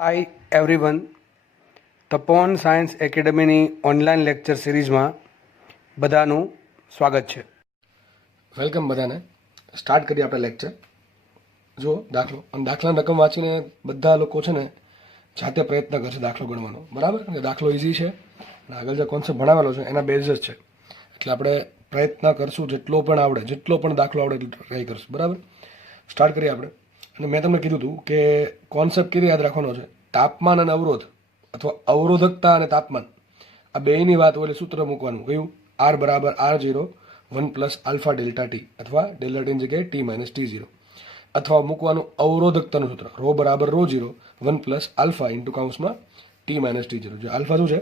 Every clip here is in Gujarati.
હાય એવરીવન, તપોવન સાયન્સ એકેડમીની ઓનલાઈન લેક્ચર સિરીઝમાં બધાનું સ્વાગત છે. વેલકમ બધાને. સ્ટાર્ટ કરીએ આપણે લેક્ચર. જો દાખલાની રકમ વાંચીને બધા લોકો છે ને જાતે પ્રયત્ન કરશે દાખલો ગણવાનો, બરાબર? કે દાખલો ઇઝી છે અને આગળ જે કોન્સેપ્ટ ભણાવેલો છે એના બેઝ જ છે, એટલે આપણે પ્રયત્ન કરશું જેટલો પણ દાખલો આવડે એટલું ટ્રાય કરશું, બરાબર? સ્ટાર્ટ કરીએ આપણે. અને મેં તમને કીધું હતું કે કોન્સેપ્ટ કેવી યાદ રાખવાનો છે, તાપમાન અને અવરોધ અથવા અવરોધકતા અને તાપમાન આ બેની વાત હોય એટલે સૂત્ર મૂકવાનું કયું? આર બરાબર R0 1 plus alpha delta T, અથવા ડેલ્ટા ટીની જગ્યાએ ટી માઇનસ T0, અથવા મૂકવાનું અવરોધકતાનું સૂત્ર રો બરાબર ρ0 1 પ્લસ આલ્ફા ઇન્ટુ કાઉન્સમાં ટી માઇનસ T0. જે આલ્ફા શું છે?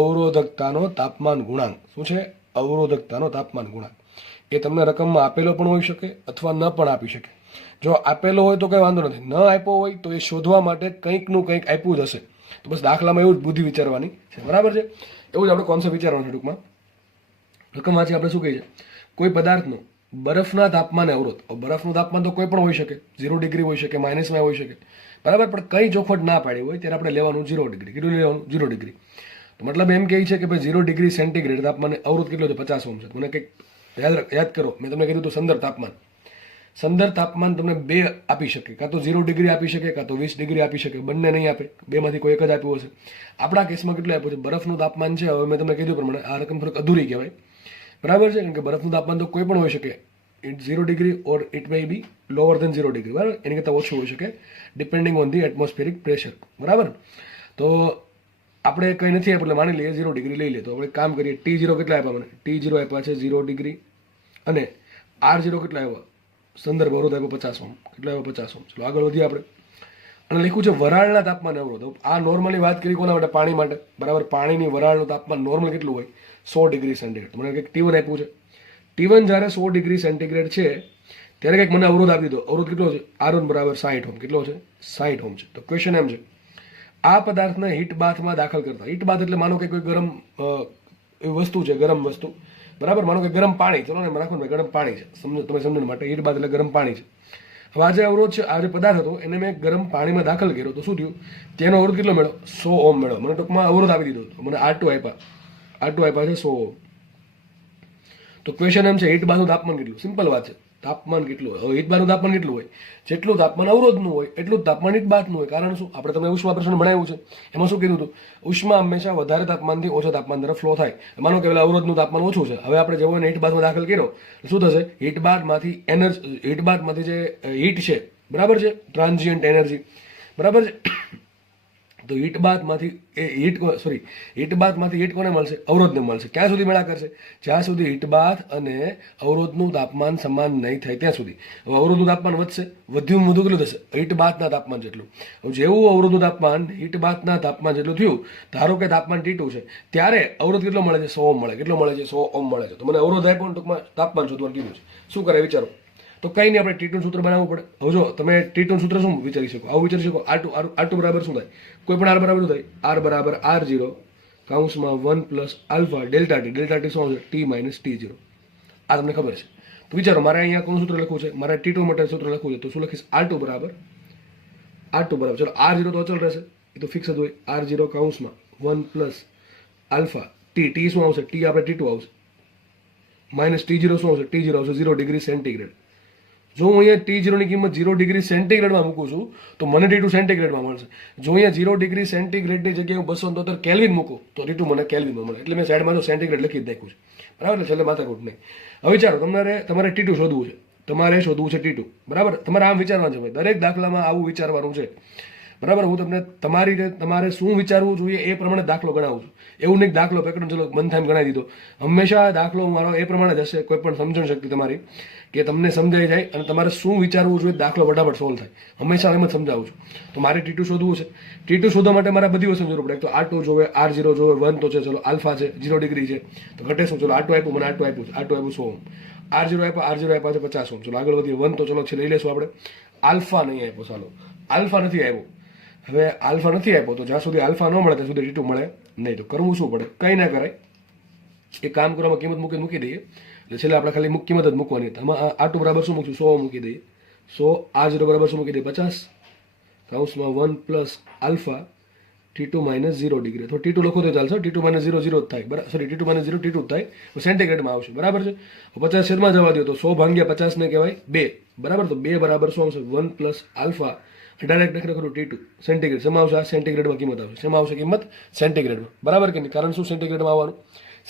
અવરોધકતાનો તાપમાન ગુણાંક. શું છે? અવરોધકતાનો તાપમાન ગુણાંક. એ તમને રકમમાં આપેલો પણ હોઈ શકે અથવા ન પણ આપી શકે. જો આપેલો હોય તો કંઈ વાંધો નથી, ન આપ્યો હોય તો એ શોધવા માટે કંઈકનું કંઈક આપ્યું જ હશે. તો બસ દાખલામાં એવું જ બુદ્ધિ વિચારવાની છે, બરાબર છે? એવું જ આપણે કોન્સેપ્ટ વિચારવાનું છે ટૂંકમાં. રકમ વાંચી આપણે શું કહીએ છીએ? કોઈ પદાર્થનો બરફના તાપમાને અવરોધ. બરફનું તાપમાન તો કોઈ પણ હોઈ શકે, 0 ડિગ્રી હોઈ શકે, માઇનસમાં હોઈ શકે, બરાબર? પણ કઈ ચોખવટ ના પાડી હોય ત્યારે આપણે લેવાનું 0 ડિગ્રી. કેટલું લેવાનું? 0 ડિગ્રી. તો મતલબ એમ કહે છે કે ભાઈ 0 ડિગ્રી સેન્ટીગ્રેડ તાપમાને અવરોધ કેટલો છે? 50 ઓહ્મ છે. મને કંઈક યાદ કરો, મેં તમને કીધું હતું સંદર્ભ તાપમાન તમને બે આપી શકે, કાં તો 0 ડિગ્રી આપી શકે, કાં તો 20 ડિગ્રી આપી શકે. બંને નહીં આપે, બેમાંથી કોઈ એક જ આપ્યું હશે. આપણા કેસમાં કેટલું આપ્યું છે? બરફનું તાપમાન છે. હવે મેં તમને કીધું પ્રમાણે આ રકમ થોડીક અધૂરી કહેવાય, બરાબર છે? કારણ કે બરફનું તાપમાન તો કોઈ પણ હોઈ શકે, it 0 degree or it may be lower than 0 degree, બરાબર? એની કરતાં ઓછું હોઈ શકે depending on the atmospheric pressure, બરાબર? તો આપણે કંઈ નથી આપ્યું એટલે માની લઈએ 0 ડિગ્રી લઈ લઈએ. તો આપણે કામ કરીએ. T0 કેટલા આપ્યા મને? T0 આપ્યા છે 0 ડિગ્રી, અને R0 કેટલા આવ્યા? સંદર્ભ અવરોધ આપ્યો 50 ઓહ્મ. કેટલો આવ્યો? 50 ઓહ્મ. ચલો આગળ વધીએ આપણે. અને લખ્યું છે વરાળના તાપમાને અવરોધ. આ નોર્મલી વાત કરી કોના માટે? પાણી માટે, બરાબર? પાણીની વરાળનું તાપમાન નોર્મલ કેટલું હોય? 100 ડિગ્રી સેન્ટીગ્રેડ. મને કંઈક T1 આપ્યું છે. T1 જ્યારે 100 ડિગ્રી સેન્ટીગ્રેડ છે ત્યારે કંઈક મને અવરોધ આપી દીધો. અવરોધ કેટલો છે? R1 બરાબર 60 ઓહ્મ. કેટલો છે? 60 ઓહ્મ છે. તો ક્વેશ્ચન એમ છે, આ પદાર્થને હીટ બાથમાં દાખલ કરતા. હીટ બાથ એટલે માનો કે કોઈ ગરમ વસ્તુ છે, ગરમ વસ્તુ, બરાબર? માનો કે ગરમ પાણી, ચલો ને રાખો ને, ગરમ પાણી છે, તમે સમજણ માટે હીટ બાથ એટલે ગરમ પાણી છે. હવે આ જે અવરોધ છે, આ જે પદાર્થ હતો એને મેં ગરમ પાણીમાં દાખલ કર્યો તો શું થયું? તેનો અવરોધ કેટલો મળ્યો? 100 ઓહ્મ મળ્યો. મને ટૂંકમાં અવરોધ આપી દીધો. મને R2 આપ્યા છે 100 ઓહ્મ. તો ક્વેશ્ચન એમ છે, હીટ બાથનું તાપમાન કેટલું? સિમ્પલ વાત છે, તાપમાન કેટલું હોય? હવે હીટ બાથનું તાપમાન કેટલું હોય? જેટલું તાપમાન અવરોધનું હોય એટલું જ તાપમાન હીટ બાથનું હોય. કારણ શું? આપણે તમને ઉષ્મા પ્રસરણ ભણાવ્યું છે, એમાં શું કીધું હતું? ઉષ્મા હંમેશા વધારે તાપમાનથી ઓછા તાપમાન તરફ ફ્લો થાય. માનો કે પેલા અવરોધનું તાપમાન ઓછું છે, હવે આપણે જેવો એને હીટ બાથમાં દાખલ કર્યો શું થશે? હીટ બાથમાંથી જે હીટ છે, બરાબર છે, ટ્રાન્ઝિયન્ટ એનર્જી, બરાબર છે? તો હીટ બાથમાંથી હીટ કોને મળશે? અવરોધને મળશે. ક્યાં સુધી મેળા કરશે? જ્યાં સુધી હીટ બાથ અને અવરોધનું તાપમાન સમાન નહીં થાય ત્યાં સુધી. હવે અવરોધનું તાપમાન વધશે, વધ્યું વધુ કેટલું થશે? હીટ બાથના તાપમાન જેટલું. હવે જેવું અવરોધનું તાપમાન હીટ બાથના તાપમાન જેટલું થયું, ધારો કે તાપમાન T2 છે, ત્યારે અવરોધ કેટલો મળે છે? 100 ઓહ્મ મળે. કેટલો મળે છે? 100 ઓહ્મ મળે છે. તો મને અવરોધ આપ્યો ને, ટૂંકમાં તાપમાન શોધવાનું કીધું છે. શું કરે વિચારો? તો કંઈ નહીં, આપણે T2 સૂત્ર બનાવવું પડે. હવે જો તમે T2 સૂત્ર શું વિચારી શકો? આવું વિચારી શકો, R2 બરાબર શું થાય? કોઈ પણ R બરાબર શું થાય? R બરાબર R0 કાઉન્સમાં 1 plus alpha delta T. Delta T શું આવશે? T minus T0. આ તમને ખબર છે. તો વિચારો, મારે અહીંયા કોનું સૂત્ર લખવું છે? મારે T2 માટે સૂત્ર લખવું છે, તો શું લખીશ? R2 બરાબર. ચલો R0 તો અચળ રહેશે, એ તો ફિક્સ જ હોય. R0 કાઉન્સમાં 1 પ્લસ આલ્ફા ટી શું આવશે? ટી આપણે T2 આવશે, માઇનસ T0 શું આવશે? T0 આવશે 0 ડિગ્રી સેન્ટીગ્રેડ. જો હું અહીંયા T0 ની કિંમત 0 ડિગ્રી સેન્ટીગ્રેડમાં મૂકું છું તો મને T2 સેન્ટીગ્રેડમાં મળશે. જો અહીંયા 0 ડિગ્રી સેન્ટીગ્રેડની જગ્યાએ હું 273 કેલ્વિન મૂકું તો T2 મને કેલ્વિનમાં મળે. એટલે મેં સાઈડમાં તો સેન્ટીગ્રેડ લખી જ નાખ્યું છે, બરાબર? એટલે છેલ્લે માથાકૂટ નહીં. હવે વિચારો, તમારે T2 શોધવું છે, T2, બરાબર? તમારે આમ વિચારવાનું છે, ભાઈ દરેક દાખલામાં આવું વિચારવાનું છે, બરાબર? હું તમને તમારે શું વિચારવું જોઈએ એ પ્રમાણે દાખલો ગણાવું છું. એવું નહીં દાખલો પકડો ચલો મન થાય ગણાવી દીધો. હંમેશા દાખલો મારો એ પ્રમાણે જ હશે, કોઈ પણ સમજણ શક્તિ તમારી કે તમને સમજાઈ જાય અને તમારે શું વિચારવું જોઈએ દાખલો ફટાફટ સોલ્વ થાય. હંમેશા એમ જ સમજાવું છું. તો મારે T2 શોધવું છે. T2 શોધવા માટે મારે બધી વસ્તુ જરૂર પડે. તો R2 જોવે, R0 જોવે, 1 તો છે, ચલો આલ્ફા છે, 0 ડિગ્રી છે, તો ઘટે શું? ચલો R2 આપ્યું, મને R2 આપ્યું 100 ઓહ્મ. R0 આપ્યા છે 50 ઓહ્મ. ચલો આગળ વધીએ. 1 તો ચલો છે લઈ લેશું આપણે. આલ્ફા નહીં આપ્યો, ચાલો આલ્ફા નથી આવ્યો. હવે આલ્ફા નથી આપ્યો તો જ્યાં સુધી આલ્ફા ન મળે ત્યાં સુધી T2 મળે નહીં. તો કરવું શું પડે? કંઈ ના કરાય, એ કામ કરવામાં કિંમત મૂકી દઈએ. એટલે છેલ્લે આપણે ખાલી કિંમત જ મૂકવાની. આમાં R2 બરાબર શું મૂકશું? 100 મૂકી દઈએ. 100. R0 બરાબર શું મૂકી દઈએ? 50. કૌંસમાં 1 plus alpha T2 minus 0 degree, તો T2 લખો તો ચાલશે, T2 માઇનસ 0 0 જ થાય, બરાબર, સોરી T2 માઇનસ 0 T2 જ થાય, તો સેન્ટીગ્રેડમાં આવશે, બરાબર છે. 50 છેદમાં જવા દો તો 100 ભાગ્યા 50 ને કહેવાય 2, બરાબર, તો 2 બરાબર શું આવશે 1 પ્લસ આલ્ફા, ડાયરેક્ટ લખી કરું T2 સેન્ટીગ્રેડ, શેમાં આવશે, આ સેન્ટીગ્રેડમાં કિંમત આવશે, શેમાં આવશે કિંમત, સેન્ટીગ્રેડમાં, બરાબર કે નહીં, કારણ શું સેન્ટીગ્રેડમાં આવવાનું,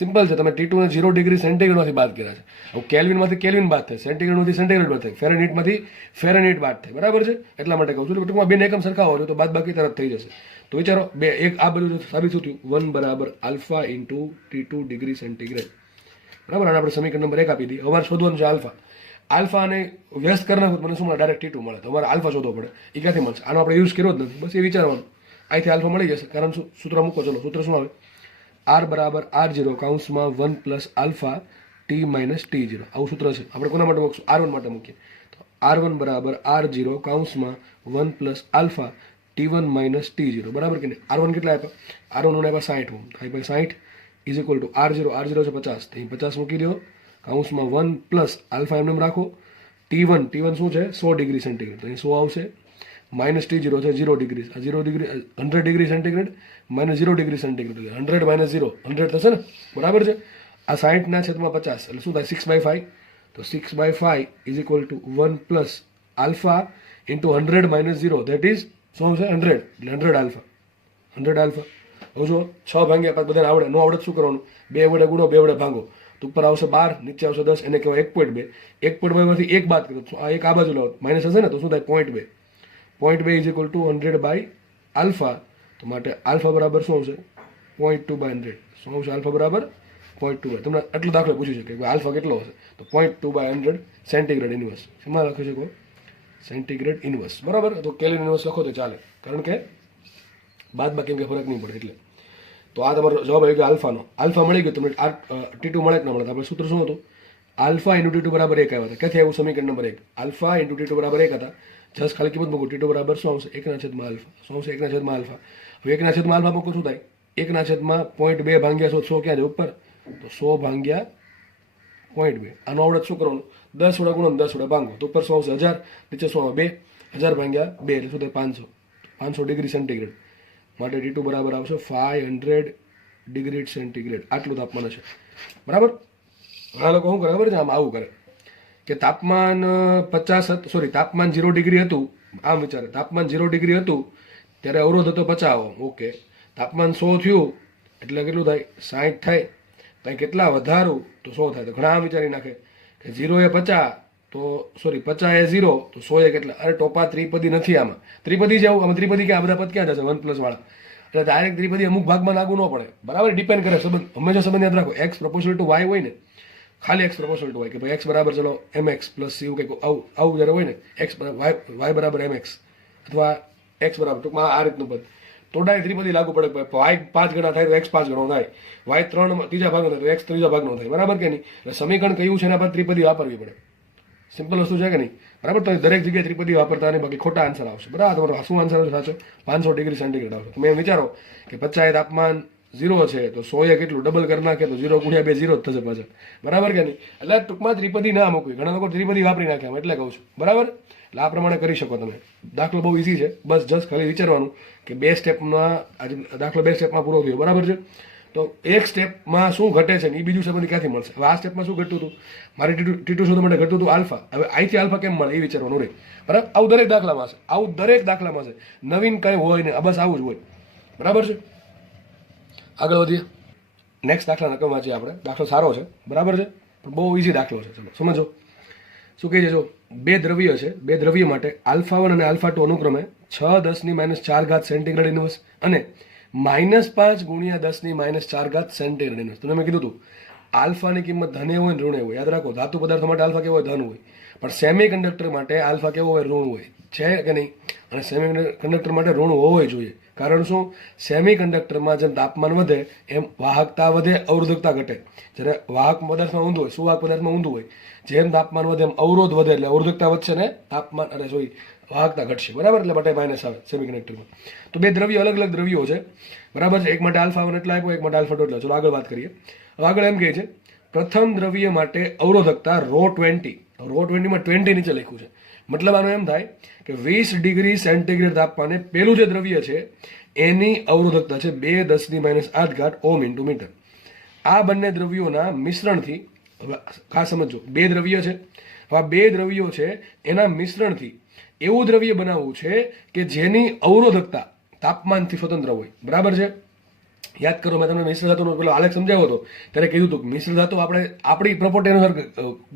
સિમ્પલ છે, તમે T2 ને 0 ડિગ્રી સેન્ટીગ્રેડમાંથી બાદ કર્યા છે, હવે કેલ્વિનમાંથી કેલ્વિન બાદ થાય, સેન્ટીગ્રેડમાંથી સેન્ટીગ્રેડ બાદ થાય, ફેરનહીટમાંથી ફેરનહીટ બાદ થાય, બરાબર છે, એટલા માટે કહું છું, ટૂંકમાં બે એકમ સરખા હોય તો બાદ બાકી તરત થઈ જશે. તો વિચારો બે એક આ બધું સાબિત થયું 1 બરાબર alpha into T2 degree centigrade, બરાબર, અને આપણે સમીકરણ નંબર 1 આપી દી. અમારે શોધવાનું છે આલ્ફા, આલ્ફાને વ્યસ્ત કરી નાખું મને શું મળે, ડાયરેક્ટ T2 મળે, તો અમારે આલ્ફા શોધવો પડે, એ ક્યાંથી મળશે, આનો આપણે યુઝ કર્યો જ નથી, બસ એ વિચારવાનું, અહીંથી આલ્ફા મળી જશે, કારણ શું, સૂત્ર મૂકો, ચલો સૂત્ર શું આવે, R બરાબર R0 કૌંસમાં 1 plus alpha T minus T0, આવું સૂત્ર છે, આપણે કોના માટે મૂકશું, R1 માટે મૂકીએ, તો R1 બરાબર R0 કૌંસમાં 1 plus alpha T1 minus T0, બરાબર કે નહીં, R1 કેટલા આપ્યા, R1 આપ્યા 60 ઓહમ, આપ્યા 60 ઇઝ ઇક્વલ ટુ R0 છે 50, તો અહીં 50 મૂકી દો, કૌંસમાં 1 પ્લસ આલ્ફા એમને રાખો, T1 શું છે 100 ડિગ્રી સેન્ટીગ્રેડ, તો અહીં 100 આવશે, માઇનસ T0 છે 0 degree, 0 degree 100 degree centigrade minus 0 degree centigrade, 100 minus 0 100 થશે ને, બરાબર છે, આ 60 ના છેદમાં 50 એટલે શું થાય 6/5, તો 6/5 is equal two 1 plus alpha into 100 minus 0, that is શું આવશે 100, એટલે 100 આલ્ફા, 100 આલ્ફા. હવે જો 6 ભાગ્યા 5 બધાને આવડે, ન આવડે શું કરવાનું, 2 વડે ગુણો 2 વડે ભાગો, તો ઉપર આવશે 12, નીચે આવશે 10, એને કહેવાય 1.2, 1.2 માંથી 1 બાદ કરો, આ એક આ બાજુ લાવો, માઇનસ હશે ને તો શું થાય 0.2, 0.2 is equal to 100 by alpha, તો માટે આલ્ફા બરાબર શું આવશે 0.2/100, શું આવશે આલ્ફા બરાબર 0.2, તમને આટલો દાખલો પૂછી શકે કે આલ્ફા કેટલો હશે, તો 0.2/100 સેન્ટીગ્રેડ ઇન્વર્સ, શેમાં લખી શકો, સેન્ટીગ્રેડ ઇન્વર્સ, બરાબર, તો કેલ્વિન ઇન્વર્સ લખો તો ચાલે, કારણ કે બાદ બાકી કે ફરક નહીં પડે એટલે. તો આ તમારો જવાબ આવી ગયો આલ્ફાનો, આલ્ફા મળી ગયો તમને, T2 મળે કે ના મળે, આપણે સૂત્ર શું હતું, આલ્ફા ઇન્ટુ T2 બરાબર 1 આવ્યા હતા, ક્યાંથી આવ્યું સમીકરણ નંબર 1, આલ્ફા ઇન્ટુ T2 બરાબર 1 હતા, જસ્ટ ખાલી કિંમત મૂકો, T2 બરાબર શું આવશે 1/આલ્ફા, શું આવશે 1/આલ્ફા, હવે 1/આલ્ફા મૂકો શું થાય, 1/0.2 ભાગ્યા 100 ક્યાં છે ઉપર, તો 100 ભાગ્યા 0.2, આનો આવડત શું કરવાનું, 10 વડે ગુણો 10 વડે ભાંગો, તો ઉપર શું આવશે 1000, નીચે શું આવે 2, 1000 ભાગ્યા 2 એટલે શું થાય 500 ડિગ્રી સેન્ટીગ્રેડ, માટે T2 બરાબર આવશે 500 ડિગ્રી સેન્ટીગ્રેડ, આટલું તાપમાન છે, બરાબર. ઘણા લોકો શું કરે ખબર છે, આમ આવું કરે કે તાપમાન 0 ડિગ્રી હતું, આમ વિચારે તાપમાન 0 ડિગ્રી હતું ત્યારે અવરોધ હતો 50 ઓહમ, ઓકે, તાપમાન 100 થયું એટલે કેટલું થાય 60 થાય, કંઈ કેટલા વધારું તો 100 થાય, તો ઘણા આમ વિચારી નાખે કે 0 એ 50, તો સોરી 50 એ 0, તો 100 એ કેટલા, અરે ટોપા ત્રિપદી નથી, આમાં ત્રિપદી છે, આમાં ત્રિપદી ક્યાં, બધા પદ ક્યાં જશે 1+ વાળા, એટલે ડાયરેક્ટ ત્રિપદી અમુક ભાગમાં લાગુ ન પડે, બરાબર, ડિપેન્ડ કરે સંબંધ, હંમેશા સંબંધ યાદ રાખો, x પ્રપોર્શનલ ટુ y હોય ને, ખાલી x પ્રપોર્શનલ ટુ y, કે ભાઈ x બરાબર ચલો mx પ્લસ c કે આવું જ્યારે હોય ને, y બરાબર mx અથવા x બરાબર ટૂંકમાં આ રીતનું પદ, તો ડાયરેક્ટ ત્રિપદી લાગુ પડે, y 5 ગણા થાય તો x 5 ગણો થાય, y 3 ત્રીજા ભાગનો થાય તો x ત્રીજા ભાગનો થાય, બરાબર કે નહીં, એટલે સમીકરણ કયું છે એના પર ત્રિપદી વાપરવી પડે, સિમ્પલ વસ્તુ છે કે નહીં, બરાબર, તો દરેક જગ્યાએ ત્રિપદી વાપરતા નહીં, બાકી ખોટા આન્સર આવશે, બરાબર, તમારો શું આન્સર સાચો 500 ડિગ્રી સેન્ટીગ્રેડ આવશે. તમે એમ વિચારો કે 50 એ તાપમાન 0 છે, તો 100 એ કેટલું ડબલ કરી નાખે તો 0 ગુણ્યા 2 0 જ થશે પાછળ, બરાબર કે નહીં, એટલે ટૂંકમાં ત્રિપદી ના મૂકવી, ઘણા લોકો ત્રિપદી વાપરી નાખે એટલે કહું છું, બરાબર, એટલે આ પ્રમાણે કરી શકો તમે, દાખલો બહુ ઇઝી છે, બસ જસ્ટ ખાલી વિચારવાનું કે 2 સ્ટેપમાં, દાખલો 2 સ્ટેપમાં પૂરો થયો, બરાબર છે, તો એક સ્ટેપમાં શું ઘટે છે ને એ બીજું સંબંધ ક્યાંથી મળશે, હવે આ સ્ટેપમાં શું ઘટતું હતું, મારે T2 શોધવા માટે ઘટતું હતું આલ્ફા, હવે અહીંથી આલ્ફા કેમ મળે એ વિચારવાનું રહે, બરાબર, આવું દરેક દાખલામાં છે, નવીન કઈ હોય ને બસ આવું જ હોય, બરાબર છે. આગળ વધીએ, નેક્સ્ટ દાખલા નકમ વાંચીએ આપણે, દાખલો સારો છે, બરાબર છે, પણ બહુ ઇઝી દાખલો છે, ચલો સમજો. શું કહે છે, જો બે દ્રવ્ય છે, બે દ્રવ્ય માટે આલ્ફા1 અને આલ્ફા2 અનુક્રમે 6×10⁻⁴ સેન્ટીગ્રેડ ઇન્વર્સ અને -5 × 10⁻⁴ સેન્ટીગ્રેડ ઇન્વર્સ. તો મેં કીધું હતું આલ્ફાની કિંમત ધને હોય ને ઋણે હોય, યાદ રાખો, ધાતુ પદાર્થ માટે આલ્ફા કેવો હોય, ધન હોય, પણ સેમી કંડક્ટર માટે આલ્ફા કેવો હોય, ઋણ હોય, છે કે નહીં, અને સેમી કંડક્ટર માટે ઋણ હોવો જોઈએ, કારણ શું, સેમી કંડક્ટરમાં જેમ તાપમાન વધે એમ વાહકતા વધે, અવરોધકતા ઘટે, જ્યારે વાહક પદાર્થમાં ઊંધું હોય, સુવાહક પદાર્થમાં ઊંધું હોય, જેમ તાપમાન વધે એમ અવરોધ વધે એટલે અવરોધકતા વધશે ને તાપમાન વાહકતા ઘટશે, બરાબર, એટલે માટે માઇનસ આવે સેમી કંડક્ટરમાં. તો બે દ્રવ્યો અલગ અલગ દ્રવ્યો છે, બરાબર છે, એક માટે આલ્ફા1 એટલા આપ્યો, એક માટે આલ્ફા2 એટલા. ચલો આગળ વાત કરીએ. હવે આગળ એમ કહે છે પ્રથમ દ્રવ્ય માટે અવરોધકતા ρ20, ρ20 માં 20 નીચે લખ્યું છે, મતલબ આનો એમ થાય કે 20 ડિગ્રી સેન્ટીગ્રેડ તાપમાને પેલું જે દ્રવ્ય છે એની અવરોધકતા છે 2 × 10⁻⁸ ઓમ ઇન્ટુ મીટર. આ બંને દ્રવ્યોના મિશ્રણથી, હવે ખાસ સમજો, બે દ્રવ્ય છે. હવે આ બે દ્રવ્યો છે એના મિશ્રણથી એવું દ્રવ્ય બનાવવું છે કે જેની અવરોધકતા તાપમાનથી સ્વતંત્ર હોય. બરાબર છે? યાદ કરો, મેં તમને મિશ્ર ધાતુનો પેલો આલેખ સમજાવ્યો હતો ત્યારે કીધું હતું કે મિશ્ર ધાતુ આપણે આપણી પ્રોપર્ટી અનુસાર,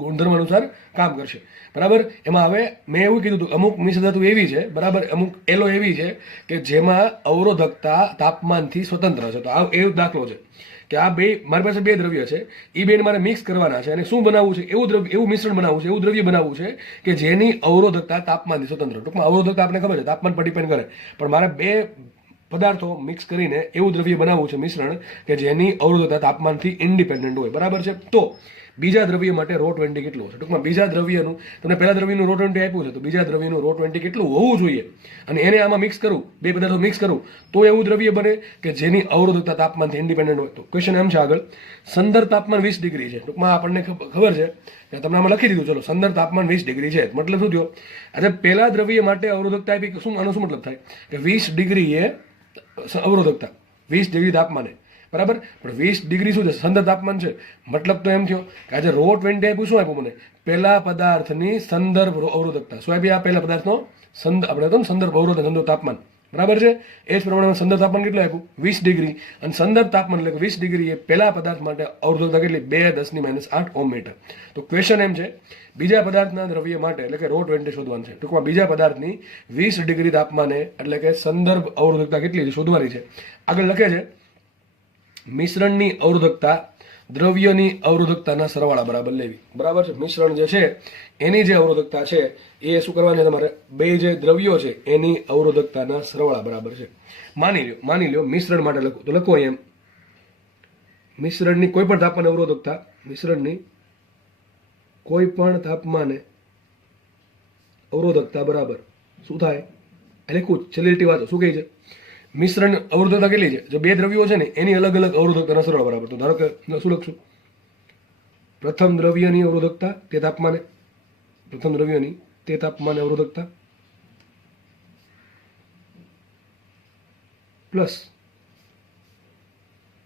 ગુણધર્મ અનુસાર કામ કરશે. બરાબર? એમાં હવે મેં એવું કીધું હતું અમુક મિશ્ર ધાતુ એવી છે, બરાબર, અમુક એલો એવી છે કે જેમાં અવરોધકતા તાપમાનથી સ્વતંત્ર છે. તો આ એવો દાખલો છે કે આ બે, મારી પાસે બે દ્રવ્ય છે, એ બેને મારે મિક્સ કરવાના છે અને શું બનાવવું છે, એવું દ્રવ્ય, એવું મિશ્રણ બનાવવું છે, એવું દ્રવ્ય બનાવવું છે કે જેની અવરોધકતા તાપમાનથી સ્વતંત્ર. ટૂંકમાં અવરોધકતા આપણે ખબર છે તાપમાન પર ડિપેન્ડ કરે, પણ મારે બે પદાર્થો મિક્સ કરીને એવું દ્રવ્ય બનાવવું છે, મિશ્રણ, કે જેની અવરોધકતા તાપમાનથી ઇન્ડિપેન્ડન્ટ હોય. બરાબર છે? તો બીજા દ્રવ્ય માટે ρ20 કેટલું હશે? ટૂંકમાં બીજા દ્રવ્યનું, તમને પહેલા દ્રવ્યનું ρ20 આપ્યું છે, તો બીજા દ્રવ્યનું ρ20 કેટલું હોવું જોઈએ? અને એને આમાં મિક્સ કરું, બે પદાર્થો મિક્સ કરું તો એવું દ્રવ્ય બને કે જેની અવરોધકતા તાપમાનથી ઇન્ડિપેન્ડન્ટ હોય. તો ક્વેશ્ચન એમ છે આગળ, સંદર્ભ તાપમાન 20 ડિગ્રી છે. ટૂંકમાં આપણને ખબર છે કે તમને આમાં લખી દીધું, ચલો, સંદર્ભ તાપમાન 20 ડિગ્રી છે. મતલબ શું થયો? આજે પહેલા દ્રવ્ય માટે અવરોધકતા આપી, શું, આનો શું મતલબ થાય કે 20 ડિગ્રી એ અવરોધકતા 20 ડિગ્રી તાપમાને. બરાબર? પણ 20 ડિગ્રી શું છે? સંદર્ભ તાપમાન છે. મતલબ તો એમ થયો કે આજે ρ20 આપ્યું, શું આપ્યું મને? પેલા પદાર્થની સંદર્ભ અવરોધકતા. શું આપી? આ પહેલા પદાર્થનો આપણે તો સંદર્ભ અવરોધ, સંદર્ભ તાપમાન. બરાબર છે? એ જ પ્રમાણે સંદર્ભ તાપમાન કેટલું આપ્યું? 20 ડિગ્રી. અને સંદર્ભ તાપમાન એટલે કે 20 ડિગ્રી એ પહેલા પદાર્થ માટે અવરોધકતા કેટલી? 2 × 10⁻⁸ ઓમ મીટર. તો ક્વેશ્ચન એમ છે, બીજા પદાર્થના દ્રવ્ય માટે એટલે કે ρ20 શોધવાનું છે. ટૂંકમાં બીજા પદાર્થની 20 ડિગ્રી તાપમાને એટલે કે સંદર્ભ અવરોધકતા કેટલી છે શોધવાની છે. આગળ લખે છે, મિશ્રણની અવરોધકતા દ્રવ્યની અવરોધકતાના સરવાળા બરાબર લેવી. બરાબર છે? મિશ્રણ જે છે એની જે અવરોધકતા છે એ શું કરવાની છે તમારે? બે જે દ્રવ્યો છે એની અવરોધકતાના સરવાળા બરાબર છે. માની લ્યો મિશ્રણ માટે લખો તો લખો એમ, મિશ્રણની કોઈ પણ તાપમાને અવરોધકતા, મિશ્રણની કોઈ પણ તાપમાને અવરોધકતા બરાબર શું થાય? લખું, છેલ્લી લીટી વાંચો શું કહે છે? મિશ્રણ અવરોધકતા કેટલી છે? જો બે દ્રવ્યો છે ને એની અલગ અલગ અવરોધકતાના સરવાળા બરાબર. તો ધારો કે શું લખશું? પ્રથમ દ્રવ્યની અવરોધકતા તે તાપમાને, પ્રથમ દ્રવ્યની તે તાપમાને અવરોધકતા પ્લસ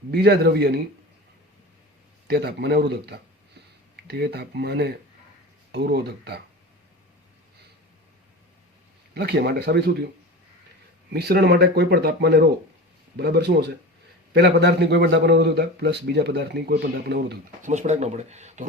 બીજા દ્રવ્યની તે તાપમાને અવરોધકતા, તે તાપમાને અવરોધકતા લખીએ. માટે સાબિત શું થયું? મિશ્રણ માટે કોઈ પણ તાપમાને ρ બરાબર શું હશે? પહેલા પદાર્થની કોઈ પણ તાપમાન અવરોધકતા પ્લસ બીજા પદાર્થની કોઈ પણ તાપમાન અવરોધકતા. સમજ પડે કે ન પડે? તો ρ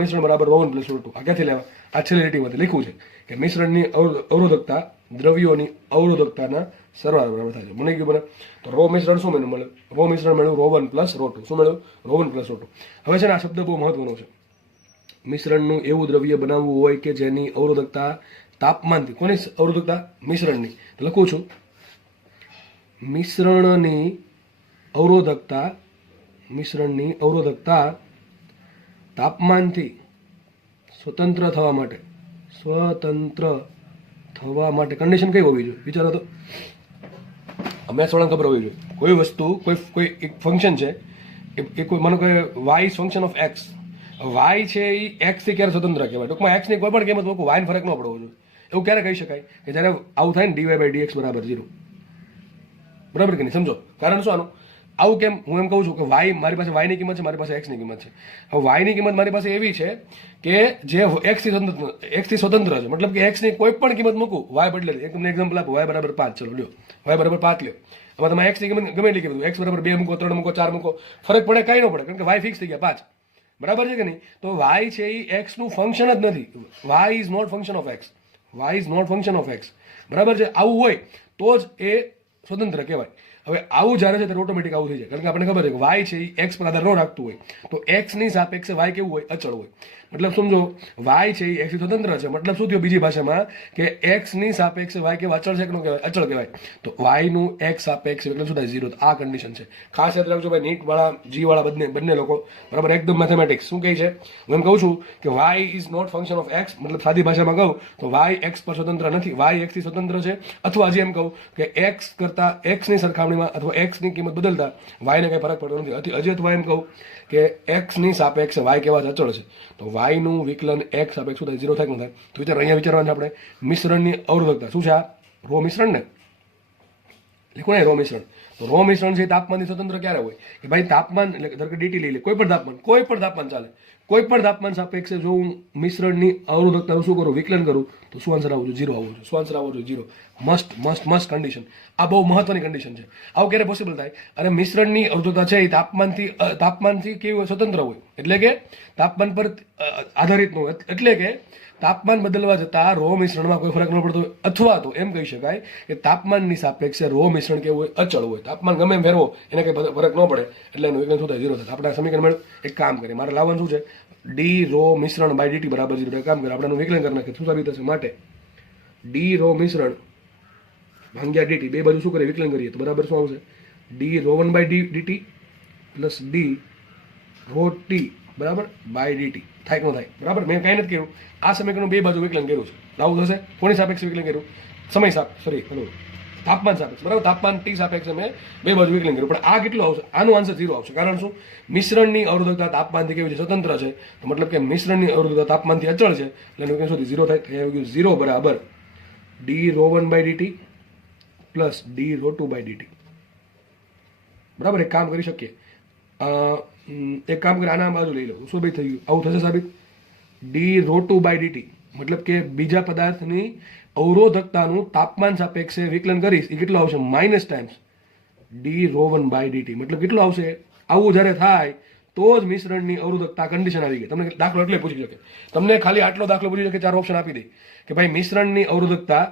મિશ્રણ બરાબર ρ1 + ρ2. આ ક્યાંથી લેવા? આ છેલ્લી લીટીમાંથી લખ્યું છે કે મિશ્રણની અવરોધકતા દ્રવ્યોની અવરોધકતાના સરવાળા બરાબર થાય છે. મને ગયું બને. તો ρ મિશ્રણ શું મળ્યું? ρ મિશ્રણ મળ્યું ρ1 + ρ2. શું મળ્યું? ρ1 + ρ2. હવે છે ને આ શબ્દ બહુ મહત્વનો છે. મિશ્રણનું એવું દ્રવ્ય બનાવવું હોય કે જેની અવરોધકતા તાપમાનથી, કોની અવરોધકતા? મિશ્રણની. તો લખું છું, મિશ્રણની અવરોધકતા તાપમાનથી સ્વતંત્ર થવા માટે કન્ડિશન કઈ હોવી જોઈએ? વિચારો તો. મેથ્સ વાળાને ખબર હોવી જોઈએ. કોઈ વસ્તુ, કોઈ એક ફંક્શન છે, એ કોઈ, માનો કે y is function of x. y છે એ x થી ક્યારે સ્વતંત્ર કહેવાય? ટૂંકમાં x ની કોઈ પણ કિંમત મૂકો, y ને ફરક ન પડવો જોઈએ. એવું ક્યારે કહી શકાય? કે જ્યારે આવું થાય ને, dy/dx = 0. બરાબર કે નહીં? સમજો કારણ શું આનું? આવું કેમ? હું એમ કહું છું કે y, મારી પાસે y ની કિંમત છે, મારી પાસે x ની કિંમત છે. હવે y ની કિંમત મારી પાસે એવી છે કે જે x થી સ્વતંત્ર છે. મતલબ કે x ની કોઈ પણ કિંમત મૂકું, y બદલે. એક તમને એક્ઝામ્પલ આપો, y = 5. ચલો લ્યો, y = 5 લ્યો. હવે તમે x ની કિંમત ગમે એટલી કિંમત, x = 2 મૂકો, 3 મૂકો, 4 મૂકો, ફરક પડે? કાંઈ ન પડે, કારણ કે y ફિક્સ થઈ ગયા 5. બરાબર છે કે નહીં? તો y છે એ x નું ફંક્શન જ નથી. y is not function of x. y is not function of x. બરાબર છે? આવું હોય તો જ એ સ્વતંત્ર કહેવાય. હવે આવું જ્યારે છે ત્યારે ઓટોમેટિક આવું થઈ જાય, કારણ કે આપણને ખબર છે કે y છે એ x પર આધાર ન રાખતું હોય. તો x ની સાપેક્ષે y કેવું હોય? અચળ હોય. મતલબ સમજો, y છે એ x થી સ્વતંત્ર છે. મતલબ શું થયું બીજી ભાષામાં? કે x ની સાપેક્ષે y કેવા? અચળ છે કે ન કહેવાય? અચળ કહેવાય. તો y નું x સાપેક્ષ એટલે શું થાય? 0. આ કન્ડિશન છે. ખાસ યાદ રાખજો ભાઈ, નીટ વાળા, જી વાળા, બંને લોકો, બરાબર, એકદમ મેથેમેટિક્સ. શું કહે છે? હું એમ કહું છું કે y is not function of x. મતલબ સાદી ભાષામાં કહું તો y x પર સ્વતંત્ર નથી, y x થી સ્વતંત્ર છે. અથવા હજી એમ કહું કે x કરતા કરતા એક્સની સરખામણીમાં અથવા એક્સની કિંમત બદલતા વાયને કંઈ ફરક પડતો નથી. હજી અથવા એમ કહું કે એક્સની સાપેક્ષે વાય કેવા છે, અચળ છે, તો વાયનું વિકલન એક્સ સાપેક્ષ શું થાય, 0 થાય કે ન થાય? તો વિચાર અહીંયા વિચારવાનું આપણે મિશ્રણની અવરોધકતા શું છે? આ રો મિશ્રણ ને લીખો ને, રો મિશ્રણ. તો રો મિશ્રણ છે તાપમાનથી સ્વતંત્ર ક્યારે હોય કે ભાઈ તાપમાન એટલે ધારો કે ડીટી લઈ લે, કોઈ પણ તાપમાન ચાલે, કોઈ પણ તાપમાન સાપેક્ષે જો હું મિશ્રણની અવરોધકતાનું શું કરું, વિકલન કરું, તો શું આન્સર આવવું જોઈએ? 0 આવવું જોઈએ. શું આન્સર આવવો જોઈએ? 0. Must condition. આ બહુ મહત્વની કન્ડિશન છે. આવું ક્યારે પોસિબલ થાય? અને મિશ્રણની અવરોધકતા છે એ તાપમાનથી કેવી હોય? સ્વતંત્ર હોય, એટલે કે તાપમાન પર આધારિત ન હોય, એટલે કે તાપમાન બદલવા જતાં રો મિશ્રણમાં કોઈ ફરક ન પડતો હોય, અથવા તો એમ કહી શકાય કે તાપમાનની સાપેક્ષે રો મિશ્રણ કેવું હોય? અચળ હોય. તાપમાન ગમે એમ ફેરવો એને કંઈ ફરક ન પડે, એટલે એનું વિકલન શું થાય? 0 થાય. આપણે આ સમીકરણ મેળવ એક કામ કરીએ, મારે લાવવાનું શું છે? ડી રો મિશ્રણ બાય ડીટી બરાબર 0. કામ કરીએ, આપણે એનું વિકલન કરી નાખીએ. શું સાબિત થશે? માટે ડી રો મિશ્રણ ભાગ્યા ડીટી બે બાજુ શું કરીએ? વિકલન કરીએ, તો બરાબર શું આવશે? D rho 1 by dt plus d rho t બરાબર બાય ડીટી. થાય કે ન થાય? બરાબર, મેં કાંઈ નથી કર્યું. આ સમીકરણનું બે બાજુ વિકલન કર્યું છે. આવું થશે. કોની સાપેક્ષે વિકલન કર્યું? તાપમાન સાપેક્ષ. બરાબર, તાપમાન ટી સાપેક્ષે મેં બે બાજુ વિકલન કર્યું. પણ આ કેટલું આવશે? આનું આન્સર 0 આવશે. કારણ શું? મિશ્રણની અવરોધકતા તાપમાનથી કેવી છે? સ્વતંત્ર છે. તો મતલબ કે મિશ્રણની અવરોધકતા તાપમાનથી અચળ છે, એટલે એનું વિકલન શું 0 થાય? આવી ગયું 0 બરાબર d rho 1 by dt plus d rho 2 by dt. બરાબર, એક કામ કરી શકીએ, એક કામ કરી આના બાજુ લઈ લો. શું ભાઈ થઈ ગયું? આવું થશે સાબિત. ડી રો 2 બાય ડીટી મતલબ કે બીજા પદાર્થની અવરોધકતાનું તાપમાન સાપેક્ષે વિકલન કરીશ, એ કેટલું આવશે? Minus times d rho 1 by dt. મતલબ કેટલું આવશે? આવું જ્યારે થાય તો જ મિશ્રણની અવરોધકતા કન્ડિશન આવી ગઈ. તમને દાખલો એટલે પૂછી શકે, તમને ખાલી આટલો દાખલો પૂછી શકે, 4 ઓપ્શન આપી દે કે ભાઈ મિશ્રણની અવરોધકતા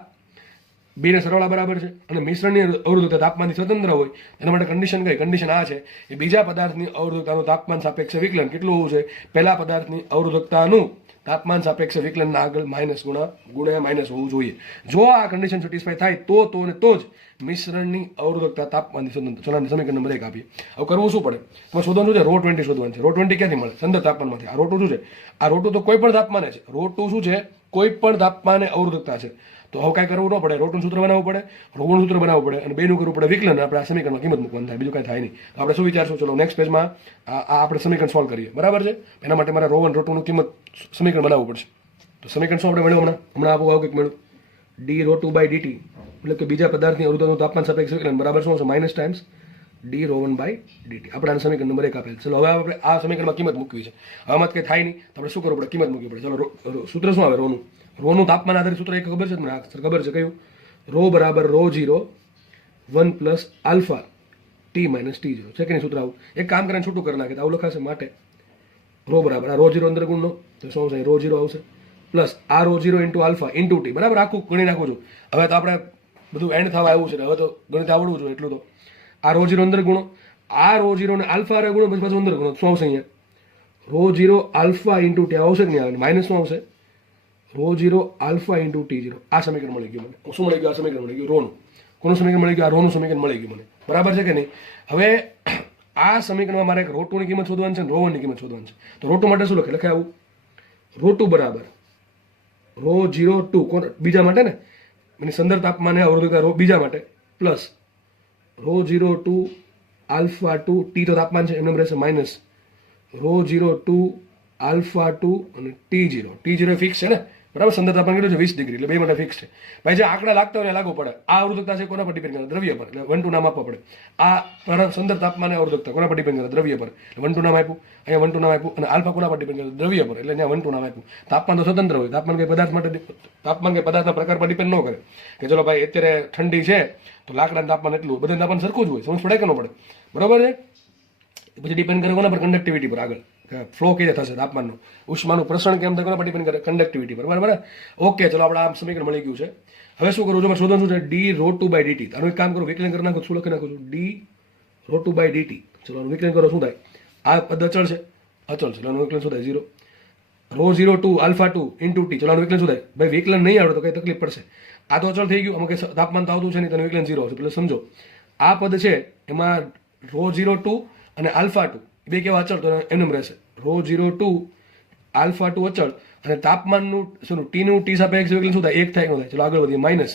બેને સરવાળા બરાબર છે અને મિશ્રણની અવરોધકતા તાપમાનથી સ્વતંત્ર હોય, એના માટે કન્ડિશન કઈ? કન્ડિશન આ છે કે બીજા પદાર્થની અવરોધકતાનું તાપમાન સાપેક્ષે વિકલન કેટલું હોવું છે? પહેલા પદાર્થની અવરોધકતાનું તાપમાન સાપેક્ષે વિકલનના આગળ માઇનસ ગુણ્યા માઇનસ હોવું જોઈએ. જો આ કન્ડિશન સેટિસ્ફાય થાય તો જ મિશ્રણની અવરોધકતા તાપમાનથી સ્વતંત્ર. ચલો સમીકરણ નંબર 1 આપીએ. હવે કરવું શું પડે? તમારે શોધવાનું છે રો 20 શોધવાનું છે. રો 20 ક્યાંથી મળે? સંદર્ભ તાપમાનમાંથી. આ રો 2 શું છે? આ રો 2 તો કોઈ પણ તાપમાને છે. રો 2 શું છે? કોઈ પણ તાપમાને અવરોધકતા છે. તો હવે કાંઈ કરવું ન પડે, રોટનું સૂત્ર બનાવવું પડે, રોનું સૂત્ર બનાવવું પડે અને બેનું કરવું પડે વિકલન. આપણે આ સમીકરણમાં કિંમત મૂકવાનું થાય, બીજું કાંઈ થાય નહીં. તો આપણે શું વિચારશું? ચલો નેક્સ્ટ પેજમાં આ આપણે સમીકરણ સોલ્વ કરીએ. બરાબર છે? એના માટે મારે રો 1 રો 2 નું કિંમત સમીકરણ બનાવવું પડશે. તો સમીકરણ શું આપણે મળ્યું હમણાં આવું કંઈક મળ્યું. ડી રો 2 બાય ડીટી એટલે કે બીજા પદાર્થની અવરોધકતાનું તાપમાન સાપેક્ષ વિકલન બરાબર શું હશે? Minus times d rho 1 by dt. આપણે આનું સમીકરણ નંબર 1 આપેલ. ચલો હવે આપણે આ સમીકરણમાં કિંમત મૂકવી છે. આમાં કંઈ થાય નહીં, તો આપણે શું કરવું પડે? કિંમત મૂકવી પડે. ચલો સૂત્ર શું આવે? રોનું તાપમાન આધારિત સૂત્ર એક ખબર છે તમને? ખબર છે કયું? રો બરાબર rho 0 1 plus alpha t minus t 0 છે કે નહીં સૂત્ર આવું? એક કામ કરીને છૂટું કરી નાખે તો આવું લખાશે. માટે રો બરાબર આ રો 0 અંદર ગુણનો તો શું આવશે? રો 0 આવશે પ્લસ આ rho 0 into alpha into t. બરાબર, આખું ગણી નાખું છું. હવે તો આપણે બધું એન્ડ થવા આવ્યું છે, હવે તો ગણિત આવડવું જોઈએ એટલું. તો આ રો 0 અંદર ગુણો, આ રો 0 ને આલ્ફા રે ગુણો, પછી પાછું અંદર ગુણો. શું આવશે અહીંયા? રો 0 આલ્ફા ઇન્ટુ ટી આવશે કે નહીં આવે? માઇનસ શું આવશે? Rho 0 alpha into t 0. આ સમીકરણ મળી ગયું મને. શું મળી ગયું? આ સમીકરણ મળી ગયું રોનું. કોનું સમીકરણ મળી ગયું? આ રોનું સમીકરણ મળી ગયું મને. બરાબર છે કે નહીં? હવે આ સમીકરણમાં મારે એક રો 2 ની કિંમત શોધવાની છે અને રો 1 ની કિંમત શોધવાની છે. તો રો 2 માટે શું લખે આવું? રો 2 બરાબર રો 0 2 બીજા માટે ને, એની સંદર્ભ તાપમાને અવરોધકતા રો બીજા માટે પ્લસ રો 0 2 આલ્ફા 2 ટી તો તાપમાન છે એમને રહેશે માઇનસ રો 0 2 આલ્ફા 2 અને ટી 0 ફિક્સ છે ને? બરાબર, સંદર્ભ તાપમાન કેટલું છે? 20 ડિગ્રી. એટલે બે માટે ફિક્સ છે. ભાઈ જે આંકડા લાગતા હોય લાગુ પડે. આ અવરોધકતા છે કોના પર ડિપેન્ડ કરે? દ્રવ્ય પર. એટલે 1 2 નામ આપવા પડે. આ સંદર્ભ તાપમાને અવરોધકતા કોના પર ડિપેન્ડ કરે? દ્રવ્ય પર. એટલે 1 2 નામ આપ્યું, અહીંયા 1 2 નામ આપ્યું અને આલ્ફા કોના પર ડિપેન્ડ કરે? દ્રવ્ય પર. એટલે અહીંયા 1 2 નામ આપ્યું. તાપમાન તો સ્વતંત્ર હોય. તાપમાન કઈ પદાર્થ માટે તાપમાન કઈ પદાર્થના પ્રકાર પર ડિપેન્ડ ન કરે કે ચલો ભાઈ અત્યારે ઠંડી છે તો લાકડાનું તાપમાન એટલું, બધાનું તાપમાન સરખું જ હોય. સમજ પડે કે ન પડે? બરાબર છે? પછી ડિપેન્ડ કરે કોના પર? કન્ડક્ટિવિટી પર. આગળ ફ્લો કઈ રીતે થશે તાપમાનનો, ઉષ્માનું પ્રસરણ કેમ થાય કોના પર ડિપેન્ડ કરે? કન્ડક્ટિવિટી પર. બરાબર. ઓકે, ચલો આપણે આ સમીકરણ મળી ગયું છે. હવે શું કરું છું? મારે શોધવાનું શું છે? D rho 2 by dt. આનું એક કામ કરું, વિકલન કરી નાખું. શું લખી નાખું છું? D rho 2 by dt. ચલો આનું વિકલન કરો. શું થાય? આ પદ અચળ છે, અચળ છે. આનું વિકલન શું થાય? 0 રો 0 2 આલ્ફા 2 ઇન્ટુ ટી. ચલો આનું વિકલન શું થાય? ભાઈ વિકલન નહીં આવડે તો કઈ તકલીફ પડશે. આ તો અચળ થઈ ગયું, આમાં કઈ તાપમાન તો આવતું છે નહીં, તેનું વિકલન 0 આવશે. પેલા સમજો, આ પદ છે એમાં રો 0 2 અને આલ્ફા 2 બે કેવા અચળ, તો એમ રહેશે. રો 0 2 આલ્ફા 2 અચળ અને તાપમાનનું શું ટીનું ટી સાપેક્ષ વિકલન શું થાય? 1 થાય કે ન થાય? ચલો આગળ વધીએ. Minus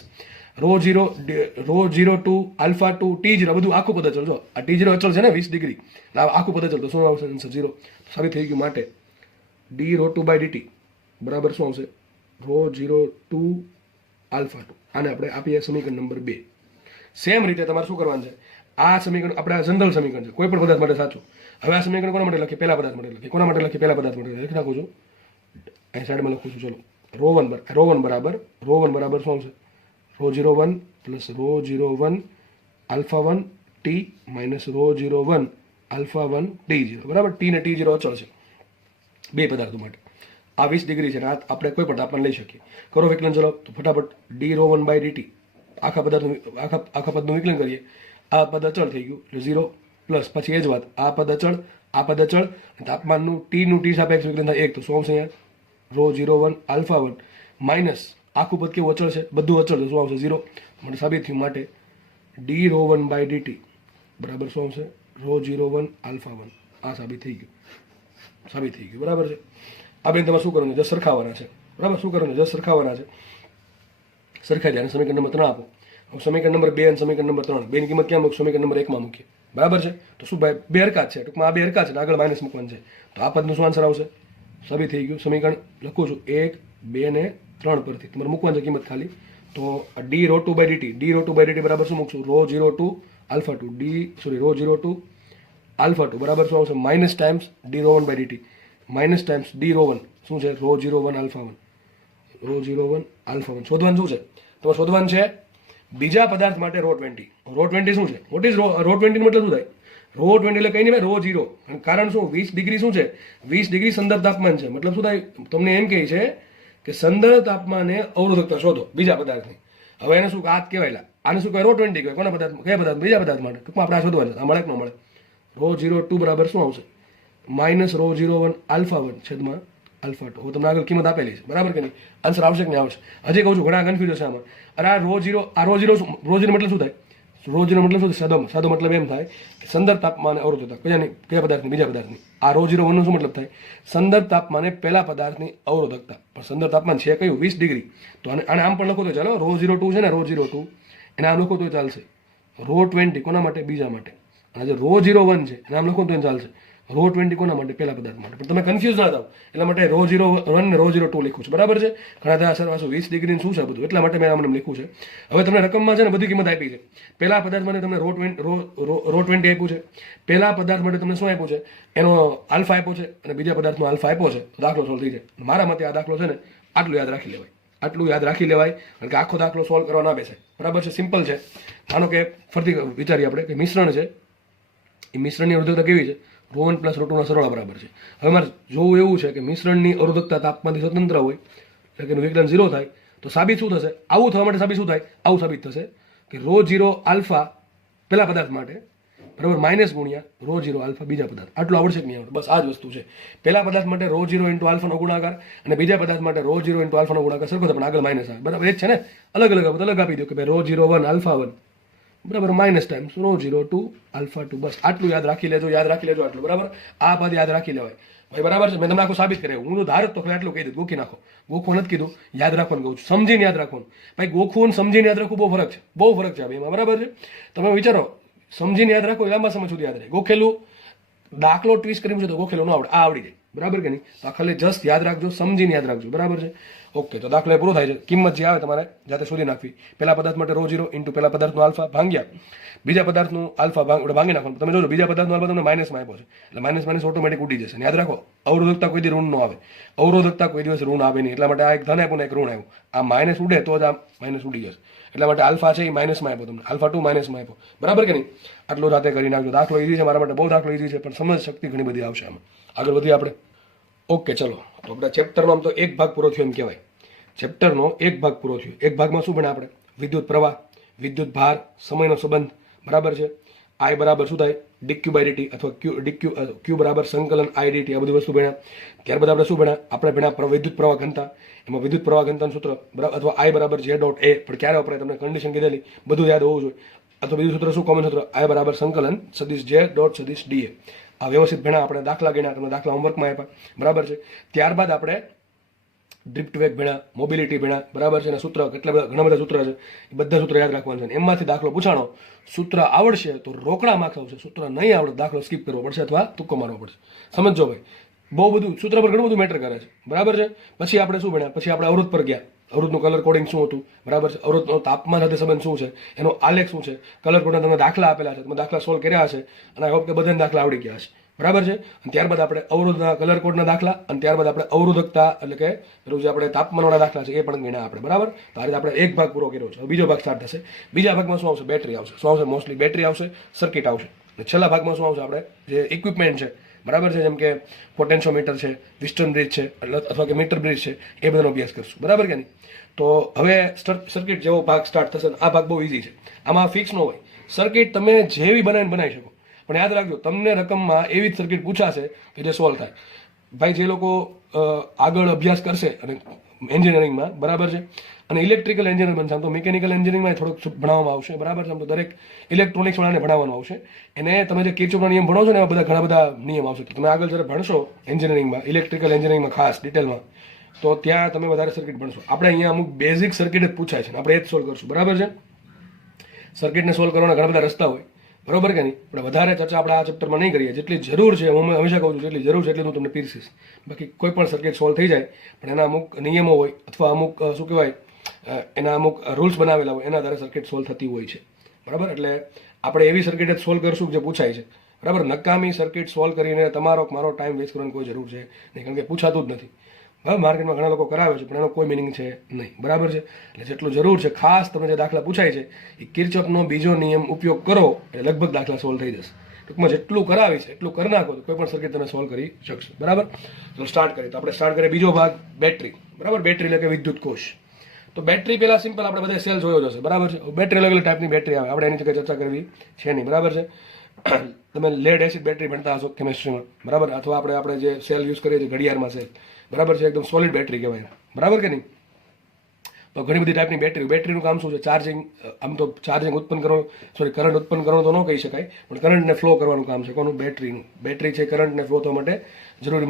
ρ0 to alpha two T0 બધું આખું પદ અચળ. જો આ T0 અચળ છે ને 20 ડિગ્રી, આખું પદ અચળ, તો શું આવશે આન્સર 0. સાબિત થઈ ગયું. માટે dρ2/dt બરાબર શું આવશે ρ0 ટુ આલ્ફા ટુ. આને આપણે આપીએ સમીકરણ નંબર 2. સેમ રીતે તમારે શું કરવાનું છે, આ સમીકરણ આપણે જનરલ સમીકરણ છે કોઈ પણ પદાર્થ માટે સાચું. હવે આ સમીકરણ કોના માટે લખીએ, પહેલા પદાર્થ માટે લખીએ. કોના માટે લખીએ, પહેલા પદાર્થ માટે લખી નાખું છું, અહીં સાઈડમાં લખું છું. ચલો ρ1 બરાબર શું આવશે ρ01 plus ρ01 alpha 1 T minus ρ01 alpha 1 T0 બરાબર. ટી ને T0 અચળ છે બે પદાર્થો માટે. આ 20 ડિગ્રી છે ને આપણે કોઈ પણ તાપમાન લઈ શકીએ. કરો વિકલન. ચલો તો ફટાફટ dρ1/dt આખા પદાર્થનું આખા પદનું વિકલન કરીએ. આ પદ અચળ થઈ ગયું એટલે 0 પ્લસ પછી એ જ વાત આ પદ અચળ તાપમાનનું ટી સાપેક્ષ વિકલન થાય 1, તો શું આવશે અહીંયા ρ01 આલ્ફા 1 માઇનસ આખું પદ કેવું અચળ છે, બધું અચળ છે, શું આવશે 0. માટે સાબિત થયું. માટે dρ1/dt બરાબર શું આવશે ρ01 આલ્ફા 1. આ સાબિત થઈ ગયું બરાબર છે. આ બેન તમારે શું કરવાનું છે, જસ સરખાવવાના છે બરાબર. શું કરવાનું છે, જસ સરખાવવાના છે. સરખાઈ જાય. સમીકરણ નંબર 3 આપો. સમીકરણ નંબર 2 અને સમીકરણ નંબર 3 બેની કિંમત ક્યાં મૂકશું, સમીકરણ નંબર 1 માં મૂકીએ બરાબર છે. તો શું ભાઈ બે હરકત છે, ટૂંકમાં આ બે હરકત છે, આગળ માઇનસ મૂકવાનું છે. તો આ પદનું શું આન્સર આવશે, સાબિત થઈ ગયું. સમીકરણ લખું છું 1, 2 ને 3 પરથી તમારે મૂકવાની છે કિંમત ખાલી. તો dρ2/dt બરાબર શું મૂકશું ρ02 આલ્ફા 2 ρ02 આલ્ફા 2 બરાબર શું આવશે minus times dρ1/dt minus times dρ1 શું છે ρ01 આલ્ફા 1 શોધવાનું શું છે, તો શોધવાનું છે બીજા પદાર્થ માટે ρ20. ρ20 શું છે, વોટ ઇઝ ρ20 મતલબ શું થાય, ρ20 એટલે કઈ નહીં ભાઈ ρ0. કારણ શું 20 ડિગ્રી શું છે, 20 ડિગ્રી સંદર્ભ તાપમાન છે. મતલબ શું થાય, તમને એમ કહે છે કે સંદર્ભ તાપમાને અવરોધકતા શોધો બીજા પદાર્થની. હવે એને શું આ કહેવાય, આને શું કહેવાય ρ20 કહેવાય. કોના પદાર્થ, કયા પદાર્થ, બીજા પદાર્થ માટે. ટૂંકમાં આપણે આ શોધવાનું છે. આ મળે કે ન મળે. ρ02 બરાબર શું આવશે માઇનસ ρ01 આલ્ફા 1 છેદમાં આલ્ફા 2. હું તમને આગળ કિંમત આપેલી છે બરાબર કે નહીં. આન્સર આવશે કે નહીં આવશે. હજી કહું છું ઘણા કન્ફ્યુઝ છે આમાં. અરે આ ρ0 મતલબ શું થાય, ρ0 મતલબ શું થાય, સાદો મતલબ એમ થાય કે સંદર્ભ તાપમાને અવરોધકતા કયા પદાર્થની, બીજા પદાર્થની. આ ρ01 નો શું મતલબ થાય, સંદર્ભ તાપમાને પહેલા પદાર્થની અવરોધકતા. પણ સંદર્ભ તાપમાન છે કયું 20 ડિગ્રી. તો આને આમ પણ લખો તો ચાલો, ρ02 છે ને ρ02 એને આમ લખો તો ચાલશે. ρ20 કોના માટે, બીજા માટે. અને જે ρ01 છે એને આમ લખો તો ચાલશે. ρ20 કોના માટે, પહેલા પદાર્થ માટે. પણ તમે કન્ફ્યુઝ ના થાવ એટલા માટે ρ01 ને ρ02 લખ્યું છે બરાબર છે. ઘણા બધા સર 20 ડિગ્રી શું છે બધું, એટલા માટે મેં આમને લખ્યું છે. હવે તમને રકમમાં છે ને બધી કિંમત આપી છે. પહેલા પદાર્થ માટે તમને ρ20 આપ્યું છે, પહેલા પદાર્થ માટે તમને શું આપ્યું છે, એનો આલ્ફા આપ્યો છે, અને બીજા પદાર્થનો આલ્ફા આપ્યો છે. તો દાખલો સોલ્વ થઈ જાય. મારા મતે આ દાખલો છે ને આટલું યાદ રાખી લેવાય, કારણ કે આખો દાખલો સોલ્વ કરવા ના બેસાય બરાબર છે. સિમ્પલ છે. માનો કે ફરતી વિચારીએ આપણે કે મિશ્રણ છે, એ મિશ્રણની અવરોધકતા કેવી છે, ρ1 પ્લસ ρ2 ના સરવાળા બરાબર છે. હવે મારે જોવું એવું છે કે મિશ્રણની અવરોધકતા તાપમાનથી સ્વતંત્ર હોય, એટલે કે એનું વિકલન 0 થાય. તો સાબિત શું થશે, આવું થવા માટે સાબિત શું થાય, આવું સાબિત થશે કે ρ0 આલ્ફા પહેલા પદાર્થ માટે બરાબર માઇનસ ગુણ્યા ρ0 આલ્ફા બીજા પદાર્થ. આટલું આવડશે કે નહીં આવડે, બસ આ જ વસ્તુ છે. પહેલા પદાર્થ માટે ρ0 ઇન્ટુ આલ્ફાનો ગુણાકાર અને બીજા પદાર્થ માટે ρ0 ઇન્ટુ આલ્ફાનો ગુણાકાર સરખો થાય, પણ આગળ માઇનસ આવે બરાબર. એ જ છે ને, અલગ આપી દો કે ભાઈ ρ01 આલ્ફા 1 બરાબર માઇનસ ટાઈમ્સ ρ02 આલ્ફા 2. બસ આટલું યાદ રાખી લેજો આટલું બરાબર. આ પદ યાદ રાખી લેવાય ભાઈ બરાબર છે. મેં તમને આખું સાબિત કર્યું. હું તો ધારક તો આટલું કહી દઉં, ગોખી નાખો. ગોખવું નથી કીધું, યાદ રાખવાનું કહું છું, સમજીને યાદ રાખવાનું. ભાઈ ગોખવું સમજીને યાદ રાખવું બહુ ફરક છે એમાં બરાબર છે. તમે વિચારો, સમજીને યાદ રાખો લાંબા સમય સુધી યાદ રહે. ગોખેલું દાખલો ટ્વિસ્ટ કરી તો ગોખેલું ન આવડે, આ આવડી જાય બરાબર કે નહીં. તો આ ખાલી જસ્ટ યાદ રાખજો, સમજીને યાદ રાખજો બરાબર છે. ઓકે, તો દાખલો પૂરો થાય છે. કિંમત જે આવે તમારે જાતે શોધી નાખવી. પહેલા પદાર્થ માટે ρ0 ઇન્ટુ પહેલા પદાર્થનું આલ્ફા ભાંગ્યા બીજા પદાર્થનું આલ્ફા ભાંગી નાખવાનું. તમે જોજો બીજા પદાર્થનું આલ્ફા તમને માઇનસમાં આપ્યો છે, એટલે માઇનસ ઓટોમેટિક ઉડી જશે. યાદ રાખો, અવરોધકતા કોઈ દી ઋણ ન આવે, કોઈ દિવસ ઋણ આવે નહીં. એટલા માટે આ એક ધન આપ્યું ને એક ઋણ આવ્યું. આ માઇનસ ઉડે તો જ આ માઇનસ ઉડી જશે. એટલા માટે આલ્ફા છે એ માઇનસમાં આપ્યો તમને, આલ્ફા 2 માઇનસમાં આપ્યો બરાબર કે નહીં. આટલું જાતે કરી નાખજો. દાખલો ઈઝી છે, મારા માટે બહુ દાખલો ઈઝી છે, પણ સમજ શક્તિ ઘણી બધી આવશે આમાં. આગળ વધીએ આપણે. ઓકે ચલો, તો આપણા ચેપ્ટરનો આમ તો એક ભાગ પૂરો થયો એમ કહેવાય. ચેપ્ટરનો એક ભાગ પૂરો થયો. એક ભાગમાં શું ભણ્યા આપણે, વિદ્યુત પ્રવાહ, વિદ્યુત ભાર, સમયનો સંબંધ બરાબર છે. I બરાબર શું થાય dq/dt અથવા q બરાબર સંકલન I/dt. આ બધી વસ્તુ ભણ્યા. ત્યારબાદ આપણે શું ભણ્યા, આપણે ભણ્યા વિદ્યુત પ્રવાહ ઘનતા. એમાં વિદ્યુત પ્રવાહ ઘનતાનું સૂત્ર બરાબર, અથવા I બરાબર J ડોટ A, પણ ક્યારે વપરાય તમને કન્ડિશન કીધેલી, બધું યાદ હોવું જોઈએ. અથવા બીજું સૂત્ર શું, કોમન સૂત્ર I બરાબર સંકલન સદિશ J ડોટ સદિશ dA. આ વ્યવસ્થિત ભણ્યા આપણે. દાખલા ગણ્યા, તમને દાખલા હોમવર્કમાં આપ્યા બરાબર છે. ત્યારબાદ આપણે ડ્રિફ્ટ વેગ ભેણા, મોબિલિટી ભેણા, બરાબર છે, અને સૂત્ર ઘણા બધા સૂત્ર છે, એ બધા સૂત્ર યાદ રાખવાના છે. એમાંથી દાખલો પૂછાણો, સૂત્ર આવડશે તો રોકડા માર્ક્સ આવશે, સૂત્ર નહીં આવડે દાખલો સ્કીપ કરવો પડશે અથવા તુક્કો મારવો પડશે. સમજો ભાઈ, બહુ બધું સૂત્ર પર ઘણું બધું મેટર કરે છે, બરાબર છે. પછી આપણે શું ભણ્યા, પછી આપણે અવરોધ પર ગયા. અવરોધનું કલર કોડિંગ શું હતું, બરાબર છે, અવરોધનો તાપમાન સાથે સંબંધ શું છે, એનો આલેખ શું છે, કલર કોડના તમે દાખલા આપેલા છે, તમે દાખલા સોલ્વ કર્યા હશે અને આઈ હોપ કે બધાને દાખલા આવડી ગયા હશે, બરાબર છે. અને ત્યારબાદ આપણે અવરોધના કલર કોડના દાખલા અને ત્યારબાદ આપણે અવરોધકતા એટલે કે પેલું જે આપણે તાપમાનવાળા દાખલા છે એ પણ ગણ્યા આપણે, બરાબર. તો આ રીતે આપણે એક ભાગ પૂરો કર્યો છે. હવે બીજો ભાગ સ્ટાર્ટ થશે. બીજા ભાગમાં શું આવશે, બેટરી આવશે. શું આવશે, મોસ્ટલી બેટરી આવશે, સર્કિટ આવશે. અને છેલ્લા ભાગમાં શું આવશે, આપણે જે ઇક્વિપમેન્ટ છે, બરાબર છે, જેમ કે પોટેન્શિયોમીટર છે, વિસ્ટન બ્રિજ છે અથવા કે મીટર બ્રિજ છે, એ બધાનો અભ્યાસ કરશું, બરાબર કે નહીં. તો હવે સર્કિટ જેવો ભાગ સ્ટાર્ટ થશે. આ ભાગ બહુ ઇઝી છે, આમાં ફિક્સ ન હોય. સર્કિટ તમે જેવી બનાવી શકો, પણ યાદ રાખજો તમને રકમમાં એવી જ સર્કિટ પૂછાશે કે જે સોલ્વ થાય. ભાઈ જે લોકો આગળ અભ્યાસ કરશે અને એન્જિનિયરિંગમાં, બરાબર છે, અને ઇલેક્ટ્રિકલ એન્જિનિયર બનશે, આમ તો મિકેનિકલ એન્જિનિયરિંગમાં થોડુંક ભણાવવામાં આવશે, બરાબર છે, આમ તો દરેક ઇલેક્ટ્રોનિક્સ વાળાને ભણાવવાનું આવશે. એને તમે જે કિર્ચોફના નિયમ ભણો છો ને એવા ઘણા બધા નિયમ આવશે. તો તમે આગળ જ્યારે ભણશો એન્જિનિયરિંગમાં, ઇલેક્ટ્રિકલ એન્જિનિયરિંગમાં ખાસ ડિટેલમાં, તો ત્યાં તમે વધારે સર્કિટ ભણશો. આપણે અહીંયા અમુક બેઝિક સર્કિટ જ પૂછાય છે, આપણે એ જ સોલ્વ કરશું, બરાબર છે. સર્કિટને સોલ્વ કરવાના ઘણા બધા રસ્તા હોય, બરોબર કે નહીં. આપણે વધારે ચર્ચા આપણે આ ચેપ્ટરમાં નહીં કરીએ. જેટલી જરૂર છે, હું હંમેશા કહું છું, જેટલી જરૂર છે એટલી હું તમને પીરસીશ. બાકી કોઈ પણ સર્કિટ સોલ્વ થઈ જાય, પણ એના અમુક નિયમો હોય અથવા અમુક શું કહેવાય, એના અમુક રૂલ્સ બનાવેલા હોય, એના આધારે સર્કિટ સોલ્વ થતી હોય છે, બરાબર. એટલે આપણે એવી સર્કિટ જ સોલ્વ કરશું જે પૂછાય છે, બરાબર. નકામી સર્કિટ સોલ્વ કરીને તમારો મારો ટાઈમ વેસ્ટ કરવાની કોઈ જરૂર છે નહીં, કારણ કે પૂછાતું જ નથી. હવે માર્કેટમાં ઘણા લોકો કરાવે છે, પણ એનો કોઈ મિનિંગ છે નહીં, બરાબર છે. એટલે જેટલું જરૂર છે, ખાસ તમને જે દાખલા પૂછાય છે એ કિર્ચોફનો બીજો નિયમ ઉપયોગ કરો એટલે લગભગ દાખલા સોલ્વ થઈ જશે. ટૂંકમાં જેટલું કરાવી છે એટલું કરી નાખો તો કોઈ પણ સર્કિટ તમે સોલ્વ કરી શકશો, બરાબર. તો સ્ટાર્ટ કરીએ. તો આપણે સ્ટાર્ટ કરીએ બીજો ભાગ, બેટરી, બરાબર. બેટરી એટલે કે વિદ્યુત કોષ. તો બેટરી પહેલા સિમ્પલ આપણે બધા સેલ જોયો જશે, બરાબર છે. બેટરી અલગ અલગ ટાઈપની બેટરી આવે, આપણે એની જગ્યાએ ચર્ચા કરવી છે નહીં, બરાબર છે. તમે લેડ એસિડ બેટરી ભણતા હશો કેમેસ્ટ્રીમાં, બરાબર. અથવા આપણે જે સેલ યુઝ કરીએ છીએ ઘડિયાળમાં સેલ, બરાબર છે, એકદમ સોલિડ બેટરી કહેવાય, બરાબર કે નહીં. તો ઘણી બધી ટાઈપની બેટરીનું કામ શું છે, ચાર્જિંગ. આમ તો ચાર્જિંગ ઉત્પન્ન કરવાનું, કરંટ ઉત્પન્ન કરવાનું તો ન કહી શકાય, પણ કરંટને ફ્લો કરવાનું કામ છે કોનું, બેટરીનું. બેટરી છે કરંટને ફ્લો થવા માટે જરૂરી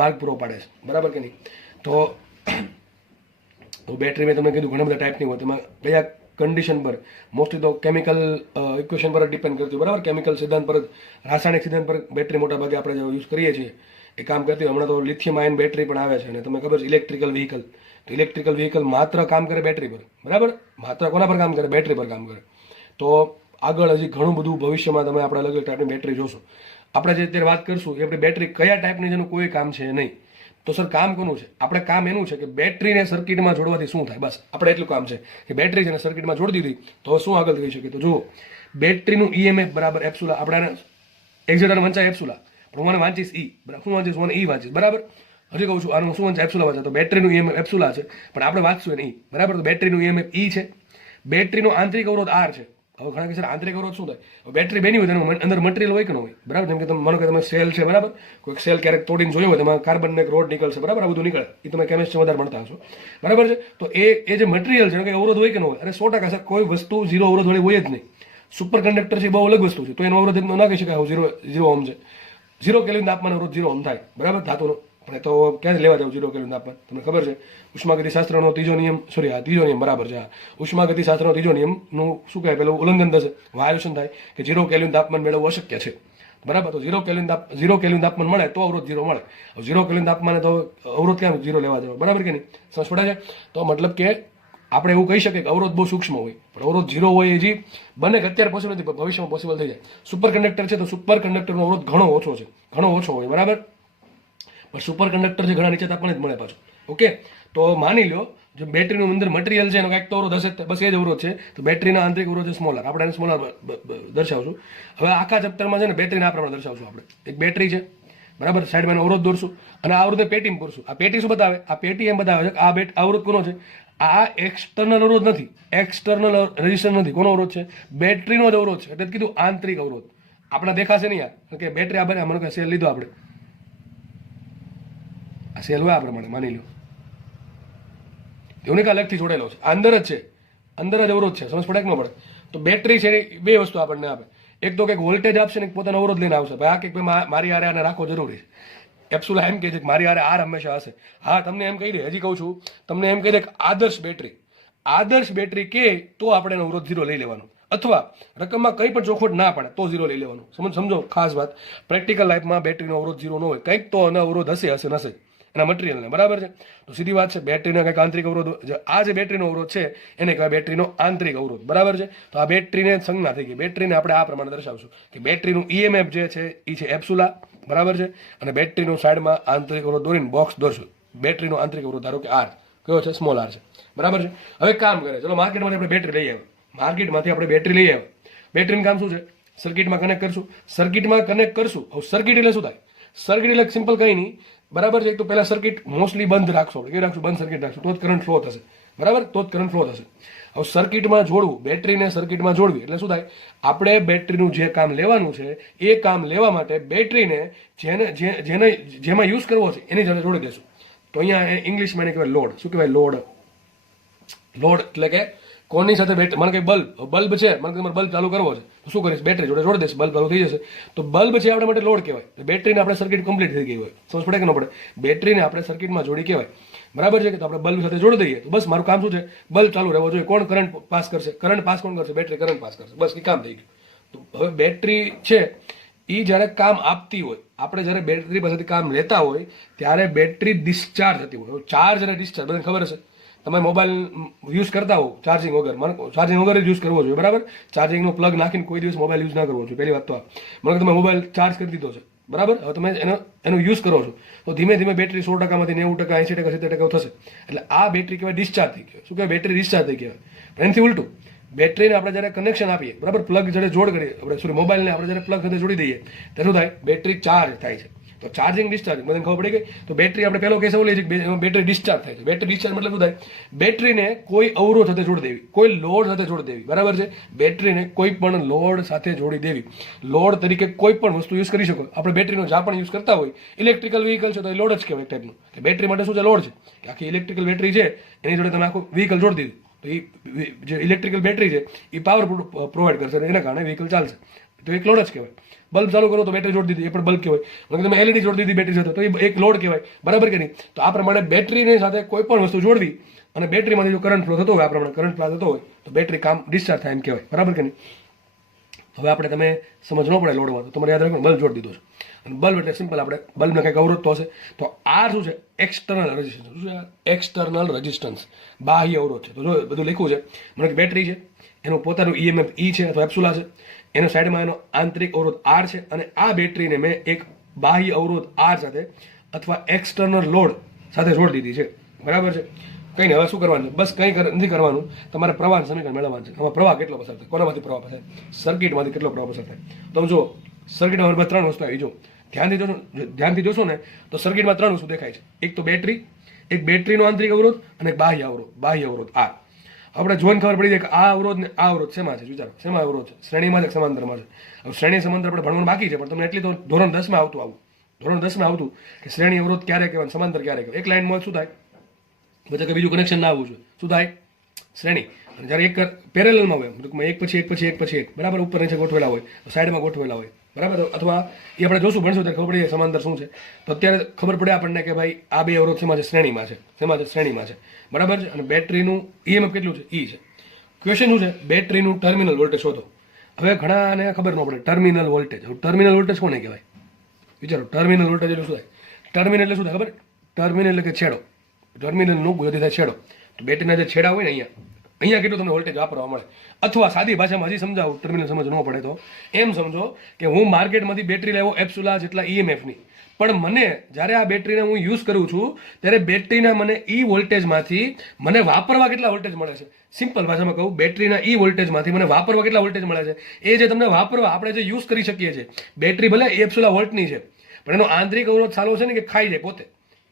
માર્ગ પૂરો પાડે છે, બરાબર કે નહીં. તો બેટરી મેં તમને કીધું ઘણા બધા ટાઈપની હોય, તેમાં કયા કન્ડિશન પર, મોસ્ટલી તો કેમિકલ ઇક્વેશન પર જ ડિપેન્ડ કરતી હોય, બરાબર. કેમિકલ સિદ્ધાંત પર, રાસાયણિક સિદ્ધાંત પર બેટરી મોટા ભાગે આપણે યુઝ કરીએ છીએ એ કામ કરતી હોય. હમણાં તો લિથિયમ આયન બેટરી પણ આવે છે, અને તમને ખબર છે ઇલેક્ટ્રિકલ વ્હીકલ. તો ઇલેક્ટ્રિકલ વ્હીકલ માત્ર કામ કરે બેટરી પર, બરાબર. માત્ર કોના પર કામ કરે, બેટરી પર કામ કરે. તો આગળ હજી ઘણું બધું ભવિષ્યમાં તમે આપણે અલગ અલગ ટાઈપની બેટરી જોશો. આપણે જે અત્યારે વાત કરશું એ આપણી બેટરી કયા ટાઈપની, જેનું કોઈ કામ છે નહીં. તો સર કામ કોનું છે, આપણે કામ એનું છે કે બેટરીને સર્કિટમાં જોડવાથી શું થાય, બસ આપણે એટલું કામ છે કે બેટરી છે ને સર્કિટમાં જોડી દીધી તો શું આગળ થઈ શકે. તો જુઓ, બેટરીનું ઈએમએફ બરાબર એપ્સુલા, આપણે એક્ઝેટર વંચાય એપ્સુલા, પણ હું વાંચીશ ઈ, બરાબર. શું વાંચીશ, હું ઈ વાંચીશ, બરાબર. હજી કહું છું, આનું શું વાંચે, એપ્સુલા વાંચે. તો બેટરીનું ઈએમએફ એપ્સુલા છે, પણ આપણે વાંચશું એને ઈ, બરાબર. તો બેટરીનું ઈએમએફ ઈ છે. બેટરીનો આંતરિક અવરોધ આર છે. હવે ઘણા કે સર આંતરિક અવરોધ શું થાય, બેટરી બેની હોય તેનું અંદર મટીરિયલ હોય કે ન હોય, બરાબર. જેમ કે તમે માનો કે તમે સેલ છે, બરાબર. કોઈ સેલ ક્યારેક તોડીને જોયો હોય, તેમાં કાર્બન ને એક રોડ નીકળશે, બરાબર. આ બધું નીકળે, એ તમે કેમિસ્ટ્રી વધારે ભણતા હશો, બરાબર છે. તો એ જે મટીરિયલ છે, અવરોધ હોય કે ન હોય, અને 100% સર કોઈ વસ્તુ ઝીરો અવરોધ વાળી હોય જ નહીં. સુપર કંડક્ટર છે બહુ અલગ વસ્તુ છે, તો એનો અવરોધ ના કહી શકાય ઝીરો ઓમ છે. 0 કેલ્વિન તાપમાન અવરોધ 0 ઓમ થાય, બરાબર, ધાતુનો. પણ તો ક્યાં લેવા જાવ 0 કેલ્વિન તાપમાન, તમને ખબર છે. ઉષ્માગતિશાસ્ત્રનો ત્રીજો નિયમ, ત્રીજો નિયમ, બરાબર છે. ઉષ્માગતિશાસ્ત્રનો ત્રીજો નિયમનું શું કહેવાય, પેલું ઉલ્લંઘન થશે, વાયુશન થાય કે 0 કેલ્વિન તાપમાન મેળવવું અશક્ય છે, બરાબર. તો 0 કેલ્વિન તાપમાન મળે તો અવરોધ 0 મળે. 0 કેલ્વિન તાપમાને તો અવરોધ ક્યાં 0 લેવા જાવ, બરાબર કે નહીં, સમજ પડે છે. તો મતલબ કે આપણે એવું કહી શકીએ કે અવરોધ બહુ સૂક્ષ્મ હોય, પણ અવરોધ 0 હોય એ હજી બને કે અત્યારે પોસિબલ નથી, ભવિષ્યમાં પોસિબલ થઈ જાય. સુપર કંડક્ટર છે તો સુપર કંડક્ટરનો અવરોધ ઘણો ઓછો છે, ઘણો ઓછો હોય, બરાબર. પણ સુપર કંડક્ટર છે ઘણા નીચે તાપમાને જ મળે પાછું, ઓકે. તો માની લો જો બેટરીનું અંદર મટીરિયલ છે એનો કંઈક તો અવરોધ હશે, બસ એ જ અવરોધ છે. તો બેટરીના આંતરિક અવરોધ છે સ્મોલર, આપણે એને સ્મોલર દર્શાવશું. હવે આખા ચેપ્ટરમાં છે ને બેટરીને આ પ્રમાણે દર્શાવશું. આપણે એક બેટરી છે, બરાબર, સાઈડમાં અવરોધ દોરશું અને આ અવરોધને પેટીમાં પૂરશું. આ પેટી શું બતાવે, આ પેટી એમ બતાવે છે કે આ અવરોધ કોનો છે, આ એક્સટર્નલ અવરોધ નથી, એક્સટર્નલ રેઝિસ્ટન્સ નથી, કોનો અવરોધ છે, બેટરીનો જ અવરોધ છે. એટલે જ કીધું આંતરિક અવરોધ. આપણે દેખાશે નહીં આ કે બેટરી આ મને કે સેલ લીધો, આપણે આ સેલ હોય આપણે માની લો એવું અલગથી જોડેલો છે, અંદર જ છે, અંદર જ અવરોધ છે, સમજ પડે કે ન પડે. તો બેટરી છે બે વસ્તુ આપણને આપે, એક તો કંઈક વોલ્ટેજ આપશે ને એક પોતાનો અવરોધ લઈને આવશે. ભાઈ આ કંઈક મારી આરે આને રાખવો જરૂરી છે, એપ્સુલા એમ કહે છે કે મારી હારે આર હંમેશા હશે. હા, તમને એમ કહી દે, હજી કહું છું, તમને એમ કહી દે કે આદર્શ બેટરી કે તો આપણે એનો અવરોધ 0 લઈ લેવાનો, અથવા રકમમાં કંઈ પણ ચોખવટ ના પડે તો 0 લઈ લેવાનું. સમજો ખાસ વાત, પ્રેક્ટિકલ લાઈફમાં બેટરીનો અવરોધ 0 ન હોય, કંઈક તો એનો અવરોધ હશે નશે એના મટીરિયલને, બરાબર છે. તો સીધી વાત છે, બેટરીનો કંઈક આંતરિક અવરોધ, આ જે બેટરીનો અવરોધ છે એને કહેવાય બેટરીનો આંતરિક અવરોધ, બરાબર છે. તો આ બેટરીને સંજ્ઞા થઈ ગઈ. બેટરીને આપણે આ પ્રમાણે દર્શાવશું કે બેટરીનું ઈએમએફ જે છે એ છે એપ્સુલા, બરાબર છે, અને બેટરીનો સાઈડમાં આંતરિક અવરોધ દોરીને બોક્સ દોરશું. બેટરીનો આંતરિક અવરોધ ધારો કે આર કયો છે, સ્મોલ આર છે, બરાબર છે. હવે કામ કરે, ચલો માર્કેટમાંથી આપણે બેટરી લઈ આવ્યા. બેટરીનું કામ શું છે? સર્કિટમાં કનેક્ટ કરશું. હવે સર્કિટ એટલે શું થાય? સર્કિટ એટલે સિમ્પલ કંઈ નહીં, બરાબર છે. એક તો પહેલા સર્કિટ મોસ્ટલી બંધ રાખશો, કેવી રાખશું? બંધ સર્કિટ રાખશું, તો જ કરંટ ફ્લો થશે, બરાબર, તો જ કરંટ ફ્લો થશે. હવે સર્કિટમાં જોડવું, બેટરીને સર્કિટમાં જોડવી એટલે શું થાય? આપણે બેટરીનું જે કામ લેવાનું છે એ કામ લેવા માટે બેટરીને જેમાં યુઝ કરવો છે એની સાથે જોડી દેશું. તો અહીંયા ઇંગ્લિશમાં એને કહેવાય લોડ. શું કહેવાય? લોડ એટલે કે કોની સાથે મને કંઈ બલ્બ છે, મને તમારે બલ્બ ચાલુ કરવો છે, તો શું કરીશ? બેટરી જોડે જોડી દઈશ, બલ્બ ચાલુ થઈ જશે. તો બલ્બ છે આપણા માટે લોડ કહેવાય. બેટરીને આપણે સર્કિટ કમ્પ્લીટ થઈ ગઈ હોય, સમજ પડે કે ન પડે? બેટરીને આપણે સર્કિટમાં જોડી કહેવાય, બરાબર છે. કે તો આપણે બલ્બ સાથે જોડી દઈએ તો બસ મારું કામ શું છે? બલ્બ ચાલુ રહેવો જોઈએ. કોણ કરંટ પાસ કરશે? કરંટ પાસ કોણ કરશે? બેટરી કરંટ પાસ કરશે. બસ એ કામ થઈ ગયું. તો હવે બેટરી છે એ જ્યારે કામ આપતી હોય, આપણે જ્યારે બેટરી પાસેથી કામ લેતા હોય ત્યારે બેટરી ડિસ્ચાર્જ થતી હોય. ચાર્જ અને ડિસ્ચાર્જ બધાને ખબર હશે. તમે મોબાઈલ યુઝ કરતા હો ચાર્જિંગ વગર જ યુઝ કરવો જોઈએ, બરાબર. ચાર્જિંગનો પ્લગ નાખીને કોઈ દિવસ મોબાઈલ યુઝ ના કરવો જોઈએ. પહેલી વાત તો આ. મને તમે મોબાઈલ ચાર્જ કરી દીધો છે, બરાબર, હવે તમે એનો યુઝ કરો છો તો ધીમે ધીમે બેટરી 100%માંથી 90%, 80%, 70% થશે. એટલે આ બેટરી કહેવાય ડિસ્ચાર્જ થઈ ગયો. શું કહેવાય? બેટરી ડિસ્ચાર્જ થઈ કહેવાય. પણ એનાથી ઉલટું, બેટરીને આપણે જ્યારે કનેક્શન આપીએ, બરાબર, પ્લગ જ્યારે જોડ કરીએ, મોબાઈલને આપણે જ્યારે પ્લગ સાથે જોડી દઈએ ત્યારે શું થાય? બેટરી ચાર્જ થાય છે. તો ચાર્જિંગ ડિસ્ચાર્જ બધાને ખબર પડી ગઈ. તો બેટરી આપણે પહેલો કેસ એવો લઈએ છીએ કે બેટરી ડિસ્ચાર્જ થાય છે. બેટરી ડિસ્ચાર્જ મતલબ શું થાય? બેટરીને કોઈ અવરોધ સાથે જોડી દેવી, કોઈ લોડ સાથે જોડી દેવી, બરાબર છે. બેટરીને કોઈ પણ લોડ સાથે જોડી દેવી. લોડ તરીકે કોઈ પણ વસ્તુ યુઝ કરી શકો. આપણે બેટરીનો જ્યાં પણ યુઝ કરતા હોય, ઇલેક્ટ્રિકલ વ્હીકલ છે તો એ લોડ જ કહેવાય એક ટાઈપનું. કે બેટરી માટે શું છે? લોડ છે. કે આખી ઇલેક્ટ્રિકલ બેટરી છે એની જોડે તમે આખું વ્હીકલ જોડી દીધું તો એ જે ઇલેક્ટ્રિકલ બેટરી છે એ પાવર પ્રોવાઈડ કરશે, એના કારણે વ્હીકલ ચાલશે. તો એક લોડ જ કહેવાય. બલ્બ ચાલુ કરો તો બેટરી જોડી દીધી, એ પણ બલ્બ કહેવાય. તમે એલઈડી જોડી દીધી બેટરી સાથે તો એ એક લોડ કહેવાય, બરાબર કે નહીં? તો આ પ્રમાણે બેટરીની સાથે કોઈ પણ વસ્તુ જોડવી અને બેટરીમાંથી જો કરંટ ફ્લો થતો હોય, આ પ્રમાણે કરંટ ફ્લો થતો હોય તો બેટરી કામ ડિસ્ચાર્જ થાય એમ કહેવાય, બરાબર કે નહીં? હવે આપણે તમે સમજ ન પડે લોડમાં તો તમારે યાદ રાખો બલ્બ જોડી દીધો છે. અને બલ્બ એટલે સિમ્પલ, આપણે બલ્બને કંઈક અવરોધ તો હશે. તો આ શું છે? External resistance. શું છે? એક્સટર્નલ રેઝિસ્ટન્સ, બાહ્ય અવરોધ છે. તો જો બધું લખ્યું છે, મને બેટરી છે, એનું પોતાનું ઈએમએફ ઈ છે અથવા એપ્સુલા છે, એનો સાઈડમાં એનો આંતરિક અવરોધ આર છે, અને આ બેટરીને મેં એક બાહ્ય અવરોધ આર સાથે અથવા એક્સટર્નલ લોડ સાથે જોડી દીધી છે, બરાબર છે. કંઈ નહીં, હવે શું કરવાનું? બસ કંઈ નથી કરવાનું, તમારે પ્રવાહ સમીકરણ મેળવવાનું છે. આમાં પ્રવાહ કેટલો પસાર થાય? કોનામાંથી પ્રવાહ પસાર થાય? સર્કિટમાંથી કેટલો પ્રવાહ પસાર થાય? તમે જો સર્કિટમાં અમારી પાસે 3 વસ્તુ આવી. જો ધ્યાનથી જોશો ને તો સર્કિટમાં 3 વસ્તુ દેખાય છે. એક તો બેટરી, એક બેટરીનો આંતરિક અવરોધ અને એક બાહ્ય અવરોધ આર. આપણે જોઈને ખબર પડી જાય કે આ અવરોધ ને આ અવરોધ શેમાં છે? વિચારો, શેમાં અવરોધ છે? શ્રેણીમાં છે, સમાંતરમાં છે? હવે શ્રેણી સમાંતર આપણે ભણવાનું બાકી છે, પણ તમને એટલી તો ધોરણ 10માં આવતું કે શ્રેણી અવરોધ ક્યારે કહેવાય, સમાંતર ક્યારે કહેવાય. એક લાઈનમાં શું થાય? પછી કે બીજું કનેક્શન ના આવવું જોઈએ. શું થાય? શ્રેણી. અને જ્યારે એક પેરેલલમાં હોય, ટૂંકમાં એક પછી એક, બરાબર, ઉપર નીચે ગોઠવેલા હોય, સાઈડમાં ગોઠવેલા હોય, બરાબર. અથવા એ આપણે જોશું, ભણશું ત્યારે ખબર પડી સમાંતર શું છે. તો અત્યારે ખબર પડે આપણને કે ભાઈ આ બે અવરોધ શેમાં છે? શ્રેણીમાં છે. શેમાં છે? શ્રેણીમાં છે, બરાબર છે. અને બેટરીનું ઈએમએફ કેટલું છે? ઈ છે. ક્વેશ્ચન શું છે? બેટરીનું ટર્મિનલ વોલ્ટેજ શોધો. હવે ઘણાને ખબર ન પડે ટર્મિનલ વોલ્ટેજ. ટર્મિનલ વોલ્ટેજ કોને કહેવાય? વિચારો, ટર્મિનલ વોલ્ટેજ એટલે શું થાય? ટર્મિનલ એટલે શું થાય ખબર? ટર્મિનલ એટલે કે છેડો. ટર્મિનલનું ગુજરાતી થાય છેડો. તો બેટરીના જે છેડા હોય ને અહીંયા કેટલું તમને વોલ્ટેજ વાપરવા મળે. અથવા સાદી ભાષામાં હજી સમજાવું, ટર્મિનલ સમજ ન પડે તો એમ સમજો કે હું માર્કેટમાંથી બેટરી લેવો એપ્સુલા જેટલા ઈએમએફની, પણ મને જ્યારે આ બેટરીને હું યુઝ કરું છું ત્યારે બેટરીના મને ઈ વોલ્ટેજમાંથી મને વાપરવા કેટલા વોલ્ટેજ મળે છે? સિમ્પલ ભાષામાં કહું, બેટરીના ઈ વોલ્ટેજમાંથી મને વાપરવા કેટલા વોલ્ટેજ મળે છે? એ જે તમને વાપરવા આપણે જે યુઝ કરી શકીએ છીએ. બેટરી ભલે એપ્સુલા વોલ્ટની છે, પણ એનો આંતરિક અવરોધ સારો છે ને કે ખાઈ જાય,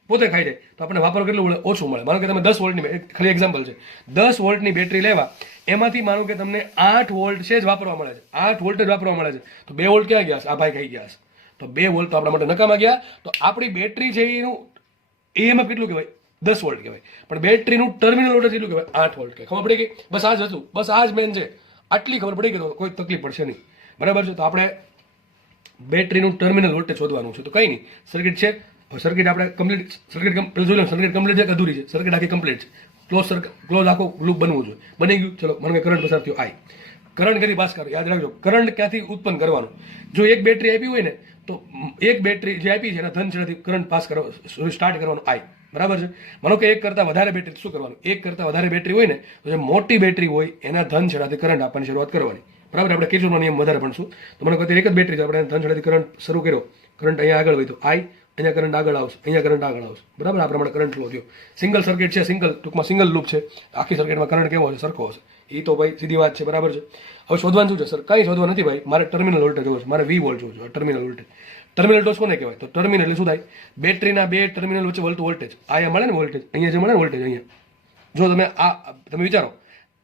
પોતે ખાઈ જાય, તો આપણે વાપરવા કેટલું ઓછું મળે. માનો કે તમે 10 વોલ્ટની, ખાલી એક્ઝામ્પલ છે, 10 વોલ્ટની બેટરી લેવા, એમાંથી માનો કે તમને 8 વોલ્ટ છે જ વાપરવા મળે છે. 8 વોલ્ટ જ વાપરવા મળે છે. તો 2 વોલ્ટ ક્યાં ગયા છે? આ ભાઈ ખાઈ ગયા છે. તો 2 વોલ્ટ તો આપણા માટે નકામા ગયા. તો આપણી બેટરી છે એનું ઈએમએફ કેટલું કહેવાય? 10 વોલ્ટ કહેવાય. પણ બેટરીનું ટર્મિનલ વોલ્ટેજ કેટલું કહેવાય? 8 વોલ્ટ કહેવાય. ખબર પડી ગઈ? બસ આ જ હતું, બસ આ જ મેન છે. આટલી ખબર પડી ગઈ તો કોઈ તકલીફ પડશે નહીં, બરાબર છે. તો આપણે બેટરીનું ટર્મિનલ વોલ્ટેજ શોધવાનું છે. તો કંઈ નહીં, સર્કિટ છે, હવે સર્કિટ આપણે કમ્પ્લીટ પેલું જોઈ લો, સર્કિટ કમ્પ્લીટ છે કે અધૂરી છે? સર્કિટ આખી કમ્પ્લીટ છે. ક્લોઝ આખો લૂપ બનવું જોઈએ. બની ગયું. ચલો મને કરંટ પસાર થયો આઈ. કરંટ ક્યાંથી પાસ કરો? યાદ રાખજો, કરંટ ક્યાંથી ઉત્પન્ન કરવાનું. જો એક બેટરી આપી હોય ને તો એક બેટરી જે આપી છે એના ધન છેડાથી કરંટ પાસ કરવા સ્ટાર્ટ કરવાનું આઈ. બરાબર છે? માનો કે એક કરતાં વધારે બેટરી, શું કરવાનું? એક કરતાં વધારે બેટરી હોય ને તો જે મોટી બેટરી હોય એના ધન છેડાથી કરંટ આપવાની શરૂઆત કરવાની. બરાબર? આપણે કિર્ચોફનો નિયમ વધારે ભણશું. તો મને કહે એક જ બેટરી છે, આપણે ધન છેડાથી કરંટ શરૂ કર્યો, કરંટ અહીંયા આગળ વધ્યો આઈ, અહીંયા કરંટ આગળ આવશે, અહીંયા કરંટ આગળ આવશે. બરાબર? આ પ્રમાણે કરંટ ફ્લો થયો. સિંગલ સર્કિટ છે, ટૂંકમાં સિંગલ લૂપ છે. આખી સર્કિટમાં કરંટ કેવો હશે? સરખો હશે. એ તો ભાઈ સીધી વાત છે. બરાબર છે? હવે શોધવાનું શું છે? સર કંઈ શોધવા નથી ભાઈ, મારે ટર્મિનલ વોલ્ટેજ જોવો છે, મારે વી વોલ્ટ જોવો છે. ટર્મિનલ વોલ્ટેજ, ટર્મિનલ ટોચ કોને કહેવાય? તો ટર્મિનલ એટલે શું થાય? બેટરીના બે ટર્મિનલ વચ્ચે વોલ્ટેજ. અહીંયા મળે ને વોલ્ટેજ, અહીંયા જે મળે ને વોલ્ટેજ, અહીંયા જો તમે વિચારો,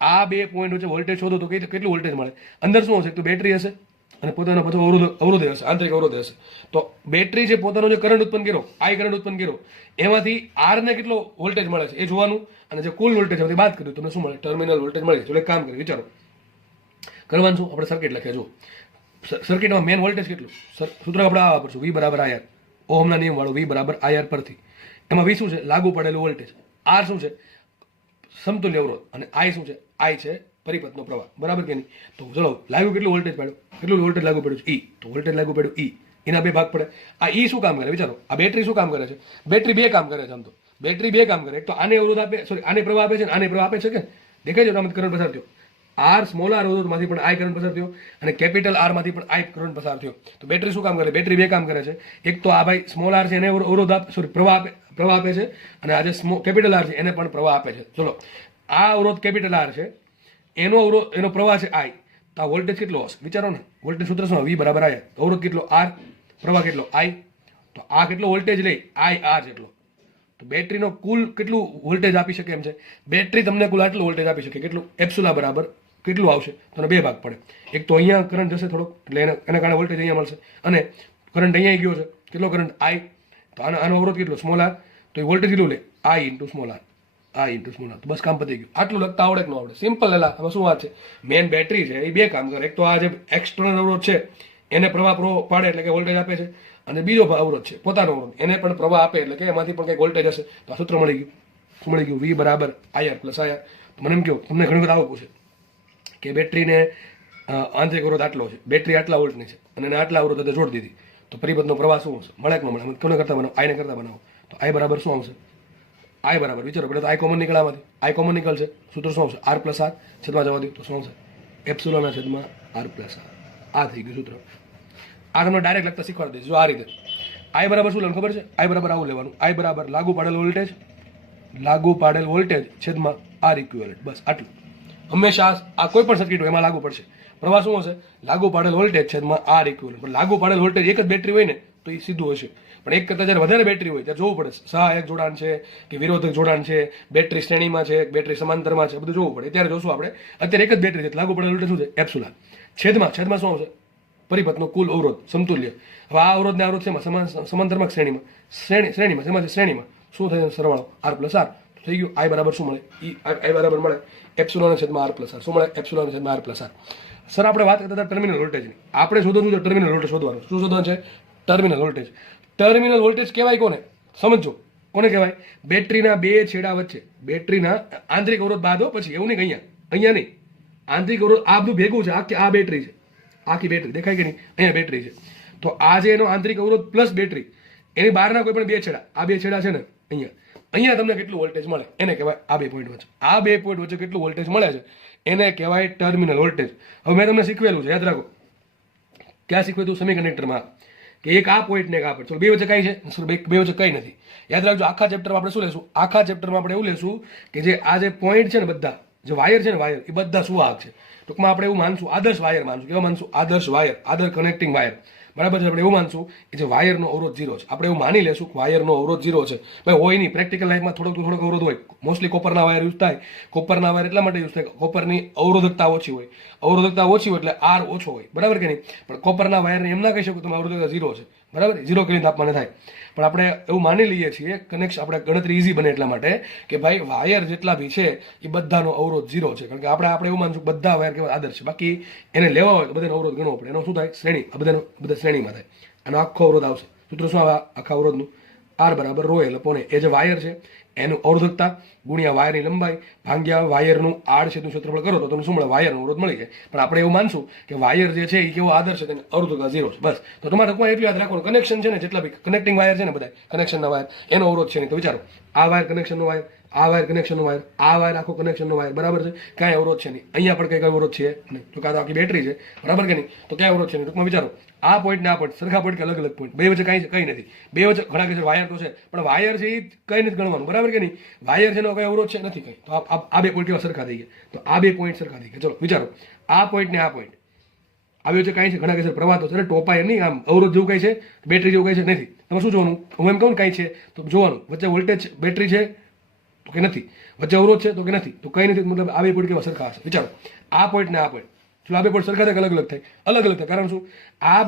આ બે પોઈન્ટ વચ્ચે વોલ્ટેજ શોધો તો કેટલું વોલ્ટેજ મળે? અંદર શું હશે? તો બેટરી હશે અને પોતાનો પાછો અવરોધ હશે, આંતરિક અવરોધ હશે. તો બેટરી છે પોતાનો જે કરંટ ઉત્પન્ન કર્યો, આઈ કરંટ ઉત્પન્ન કર્યો, એમાંથી આર ને કેટલો વોલ્ટેજ મળે છે એ જોવાનું, અને જે કુલ વોલ્ટેજ છે બાદ કર્યું તમને શું મળે? ટર્મિનલ વોલ્ટેજ મળે. એટલે એક કામ કરીએ, વિચારો કરવાનું શું? આપણે સર્કિટ લખ્યા. જો સર્કિટમાં મેન વોલ્ટેજ કેટલું? સૂત્ર આપણે આ વાપરશું, વી બરાબર આઈઆર. ઓહમના નિયમ વાળું વી બરાબર આઈઆર પરથી. એમાં વી શું છે? લાગુ પડેલું વોલ્ટેજ. આર શું છે? સમતુલ્ય અવરોધ. અને આઈ શું છે? આઈ છે પરિપથનો પ્રવાહ. બરાબર કે નહીં? તો ચલો લાગુ કેટલું વોલ્ટેજ પડ્યું? કેટલું વોલ્ટેજ લાગુ પડ્યું? ઈ. તો વોલ્ટેજ લાગુ પડ્યું ઈ. એના બે ભાગ પડે. આ ઈ શું કામ કરે? વિચારો, આ બેટરી શું કામ કરે છે? બેટરી બે કામ કરે છે. આમ તો બેટરી બે કામ કરે. એક તો આને અવરોધ આપે, સોરી આને પ્રવાહ આપે છે, આને પ્રવાહ આપે છે. કે દેખાય છે? આમાંથી કરંટ પસાર થયો. આર સ્મોલ આર અવરોધમાંથી પણ આઈ કરંટ પસાર થયો, અને કેપિટલ આર માંથી પણ આઈ કરંટ પસાર થયો. તો બેટરી શું કામ કરે? બેટરી બે કામ કરે છે. એક તો આ ભાઈ સ્મોલ આર છે એને અવરોધ આપે, સોરી પ્રવાહ આપે છે, અને આ જે કેપિટલ આર છે એને પણ પ્રવાહ આપે છે. ચલો આ અવરોધ કેપિટલ આર છે, એનો પ્રવાહ છે આઈ. તો આ વોલ્ટેજ કેટલો હશે? વિચારો ને. વોલ્ટેજ સૂત્ર શું? વી બરાબર આઈ. અવરોધ કેટલો? આર. પ્રવાહ કેટલો? આઈ. તો આ કેટલો વોલ્ટેજ લે? આઈ આર જેટલો. તો બેટરીનો કુલ કેટલું વોલ્ટેજ આપી શકે એમ છે? બેટરી તમને કુલ આટલું વોલ્ટેજ આપી શકે. કેટલું? એપ્સિલોન બરાબર કેટલું આવશે? તો બે ભાગ પડે. એક તો અહીંયા કરંટ જશે થોડોક, એટલે એના કારણે વોલ્ટેજ અહીંયા મળશે, અને કરંટ અહીંયા ગયો છે. કેટલો કરંટ? આઈ. તો આનો અવરોધ કેટલો? Small r. તો એ વોલ્ટેજ કેટલું લે? I into small r. I into small r. તો બસ કામ પતી ગયું. આટલું લખતા આવડે કે ન આવડે? સિમ્પલ. એલા આમાં શું વાત છે? મેન બેટરી છે એ બે કામ કરે. એક તો આ જે એક્સટર્નલ અવરોધ છે એને પ્રવાહ પાડે એટલે કે વોલ્ટેજ આપે છે, અને બીજો અવરોધ છે પોતાનો અવરોધ, એને પણ પ્રવાહ આપે એટલે કે એમાંથી પણ કંઈક વોલ્ટેજ હશે. તો આ સૂત્ર મળી ગયું. શું મળી ગયું? વી બરાબર આઈઆર પ્લસ આઈઆર. તો મને એમ કહો, તમને ઘણી વખત આવું પૂછે કે બેટરીને આંતરિક અવરોધ આટલો છે, બેટરી આટલા વોલ્ટની છે, અને એને આટલા અવરોધ સાથે જોડી દીધી, તો પરિપથનો પ્રવાહ શું હશે? મળે કે ન મળે? કોને કરતા બનાવો? આઈને કરતા બનાવો. તો આઈ બરાબર શું આવશે? આઈ બરાબર, વિચારો પહેલાં તો આઈ કોમન નીકળે આમાંથી. આઈ કોમન નીકળશે. સૂત્ર શું આવશે? આર પ્લસ આર છેદમાં જવા દો તો શું આવશે? એપ્સિલોન છેદમાં આર પ્લસ આર. આ થઈ ગયું સૂત્ર. આ તમને ડાયરેક્ટ લખતા શીખવાડી દઈશ. જો આ રીતે આઈ બરાબર શું લેવાનું ખબર છે? આઈ બરાબર આવું લેવાનું. આઈ બરાબર લાગુ પાડેલ વોલ્ટેજ છેદમાં આર ઇક્વિવેલન્ટ. બસ આટલું. હંમેશા આ કોઈ પણ સર્કિટ હોય એમાં લાગુ પડશે. પ્રવાહ શું હશે? લાગુ પાડેલ વોલ્ટેજ છેદમાં આર ઇક્વિવેલન્ટ. પણ લાગુ પાડેલ વોલ્ટેજ એક જ બેટરી હોય ને તો એ સીધું હશે. પણ એક કરતાં જ્યારે વધારે બેટરી હોય ત્યારે જોવું પડે સહાયક જોડાણ છે કે વિરોધક જોડાણ છે, બેટરી શ્રેણીમાં છે, બેટરી સમાંતરમાં છે, બધું જોવું પડે. ત્યારે જોશું આપણે. અત્યારે એક જ બેટરી છે, લાગુ પડેલ વોલ્ટેજ શું છે? એપ્સિલોન. છેદમાં શું આવશે? પરિપથનો કુલ અવરોધ સમતુલ્ય. હવે આ અવરોધ ને અવરોધ છે સમાંતરમાં શ્રેણીમાં. શ્રેણીમાં શેમાં છે? શ્રેણીમાં. શું થાય? સરવાળો આર પ્લસ આર. થઈ ગયું. આઈ બરાબર શું મળે? આઈ બરાબર મળે એપ્સિલોન છેદમાં આર પ્લસ આર. શું મળે? એપ્સિલોન છેદમાં આર પ્લસ આર. સર આપણે વાત કરતા હતા ટર્મિનલ વોલ્ટેજની. આપણે શોધવાનું છે ટર્મિનલ વોલ્ટેજ શોધવાનું. શું શોધવાનું છે? Terminal voltage. ટર્મિનલ વોલ્ટેજ કહેવાય કોને? સમજો કોને કહેવાય? બેટરીના બે છેડા વચ્ચે, બેટરીના આંતરિક અવરોધ બાદ પછી, એવું નહીં અહીંયા નહીં. આંતરિક અવરોધ આ બધું ભેગું છે. આ બેટરી છે, આખી બેટરી દેખાય કે નહીં? અહીંયા બેટરી છે. તો આ જે એનો આંતરિક અવરોધ પ્લસ બેટરી, એની બહારના કોઈ પણ બે છેડા, આ બે છેડા છે ને અહીંયા તમને કેટલું વોલ્ટેજ મળે એને કહેવાય આ બે પોઈન્ટ વચ્ચે. આ બે પોઈન્ટ વચ્ચે કેટલું વોલ્ટેજ મળે છે એને કહેવાય ટર્મિનલ વોલ્ટેજ. હવે મેં તમને શીખવેલું છે, યાદ રાખો. ક્યાં શીખવ્યું હતું? સેમિકન્ડક્ટરમાં. કે એક આ પોઈન્ટ ને એક આ પોઈન્ટ. ચલો બે વચ્ચે કઈ છે? બે વચ્ચે કઈ નથી. યાદ રાખજો. આખા ચેપ્ટરમાં આપણે શું લેશું? આખા ચેપ્ટરમાં આપણે એવું લેશું કે જે આ જે પોઈન્ટ છે ને, બધા જે વાયર છે ને, વાયર એ બધા સુવાહક છે. ટૂંકમાં આપણે એવું માનશું, આદર્શ વાયર માનશું. કેવા માનશું? આદર્શ વાયર, આદર્શ કનેક્ટિંગ વાયર. બરાબર છે? આપણે એવું માનશું કે જે વાયરનો અવરોધ 0 છે. આપણે એવું માની લેશું કે વાયરનો અવરોધ 0 છે. ભાઈ હોય નહીં, પ્રેક્ટિકલ લાઈફમાં થોડોક અવરોધ હોય. મોસ્ટલી કોપરના વાયર યુઝ થાય. કોપરના વાયર એટલા માટે યુઝ થાય, કોપરની અવરોધકતા ઓછી હોય. અવરોધકતા ઓછી હોય એટલે આર ઓછો હોય. બરાબર કે નહીં? પણ કોપરના વાયરને એમ ના કહી શકો તમે અવરોધકતા 0 છે. બરાબર? 0 કરીને તાપમાને થાય. પણ આપણે એવું માની લઈએ છીએ, કનેક્શન આપણે ગણતરી ઈઝી બને એટલા માટે કે ભાઈ વાયર જેટલા બી છે એ બધાનો અવરોધ 0 છે. કારણ કે આપણે એવું માનશું બધા વાયર કેવા આદર્શ છે. બાકી એને લેવા હોય તો બધાનો અવરોધ ગણવો પડે. એનો શું થાય? શ્રેણી. આ બધા શ્રેણીમાં થાય. આનો આખો અવરોધ આવશે. સૂત્ર શું આવે આખા અવરોધનું? આર બરાબર રો એલ અપોન એ જે વાયર છે એનું અવરોધકતા ગુણ્યા વાયરની લંબાઈ ભાગ્યા વાયરનું આડછેદનું ક્ષેત્રફળ કરો તો તમને શું મળે? વાયરનો અવરોધ મળી જાય. પણ આપણે એવું માનશું કે વાયર જે છે એ કેવો આદર છે તેને અવરોધકતા 0 છે બસ. તો તમારે કોઈ એટલું યાદ રાખવાનું કનેક્શન છે ને જેટલા બી કનેક્ટિંગ વાયર છે ને બધા કનેક્શનના વાયર એનો અવરોધ છે નહીં. તો વિચારો આ વાયર કનેક્શનનો વાયર, આ વાયર કનેક્શનનો વાયર, આ વાયર આખો કનેક્શનનો વાયર, બરાબર છે? કાંઈ અવરોધ છે નહીં. અહીંયા પણ કઈ અવરોધ છે નહીં. તો કાં તો આખી બેટરી છે, બરાબર કે નહીં? તો ક્યાંય અવરોધ છે નહીં. ટૂંકમાં વિચારો આ પોઈન્ટ ને આ પોઈન્ટ સરખા પોઈન્ટ કે અલગ અલગ પોઈન્ટ, બે વચ્ચે કઈ નથી. બે વચ્ચે ઘણા કે વાયર તો છે પણ વાયર છે એ કઈ નથી ગણવાનું, બરાબર કે નહીં? વાયર છે એનો કઈ અવરોધ છે નથી કઈ. તો આ બે પોઈન્ટ કેવા સરખા થઈ ગયા? તો આ બે પોઈન્ટ સરખા થઈ ગયા. ચલો વિચારો આ પોઈન્ટ ને આ પોઈન્ટ આ વચ્ચે કઈ છે? ઘણા કે પ્રવાહ તો છે, ટોપાય નહીં, આમ અવરોધ જેવું કઈ છે, બેટરી જેવું કઈ છે નથી. તમે શું જોવાનું? હું એમ કહું કઈ છે તો જોવાનું વચ્ચે વોલ્ટેજ બેટરી છે તો કે નથી, વચ્ચે અવરોધ છે તો કે નથી, તો કઈ નથી. મતલબ આ બે પોઈન્ટ કેવા સરખા હશે? વિચારો આ પોઈન્ટ ને આ પોઈન્ટ, ચલો આ બે પોઈન્ટ સરખા થાય અલગ અલગ થાય? અલગ અલગ થાય. કારણ શું? આ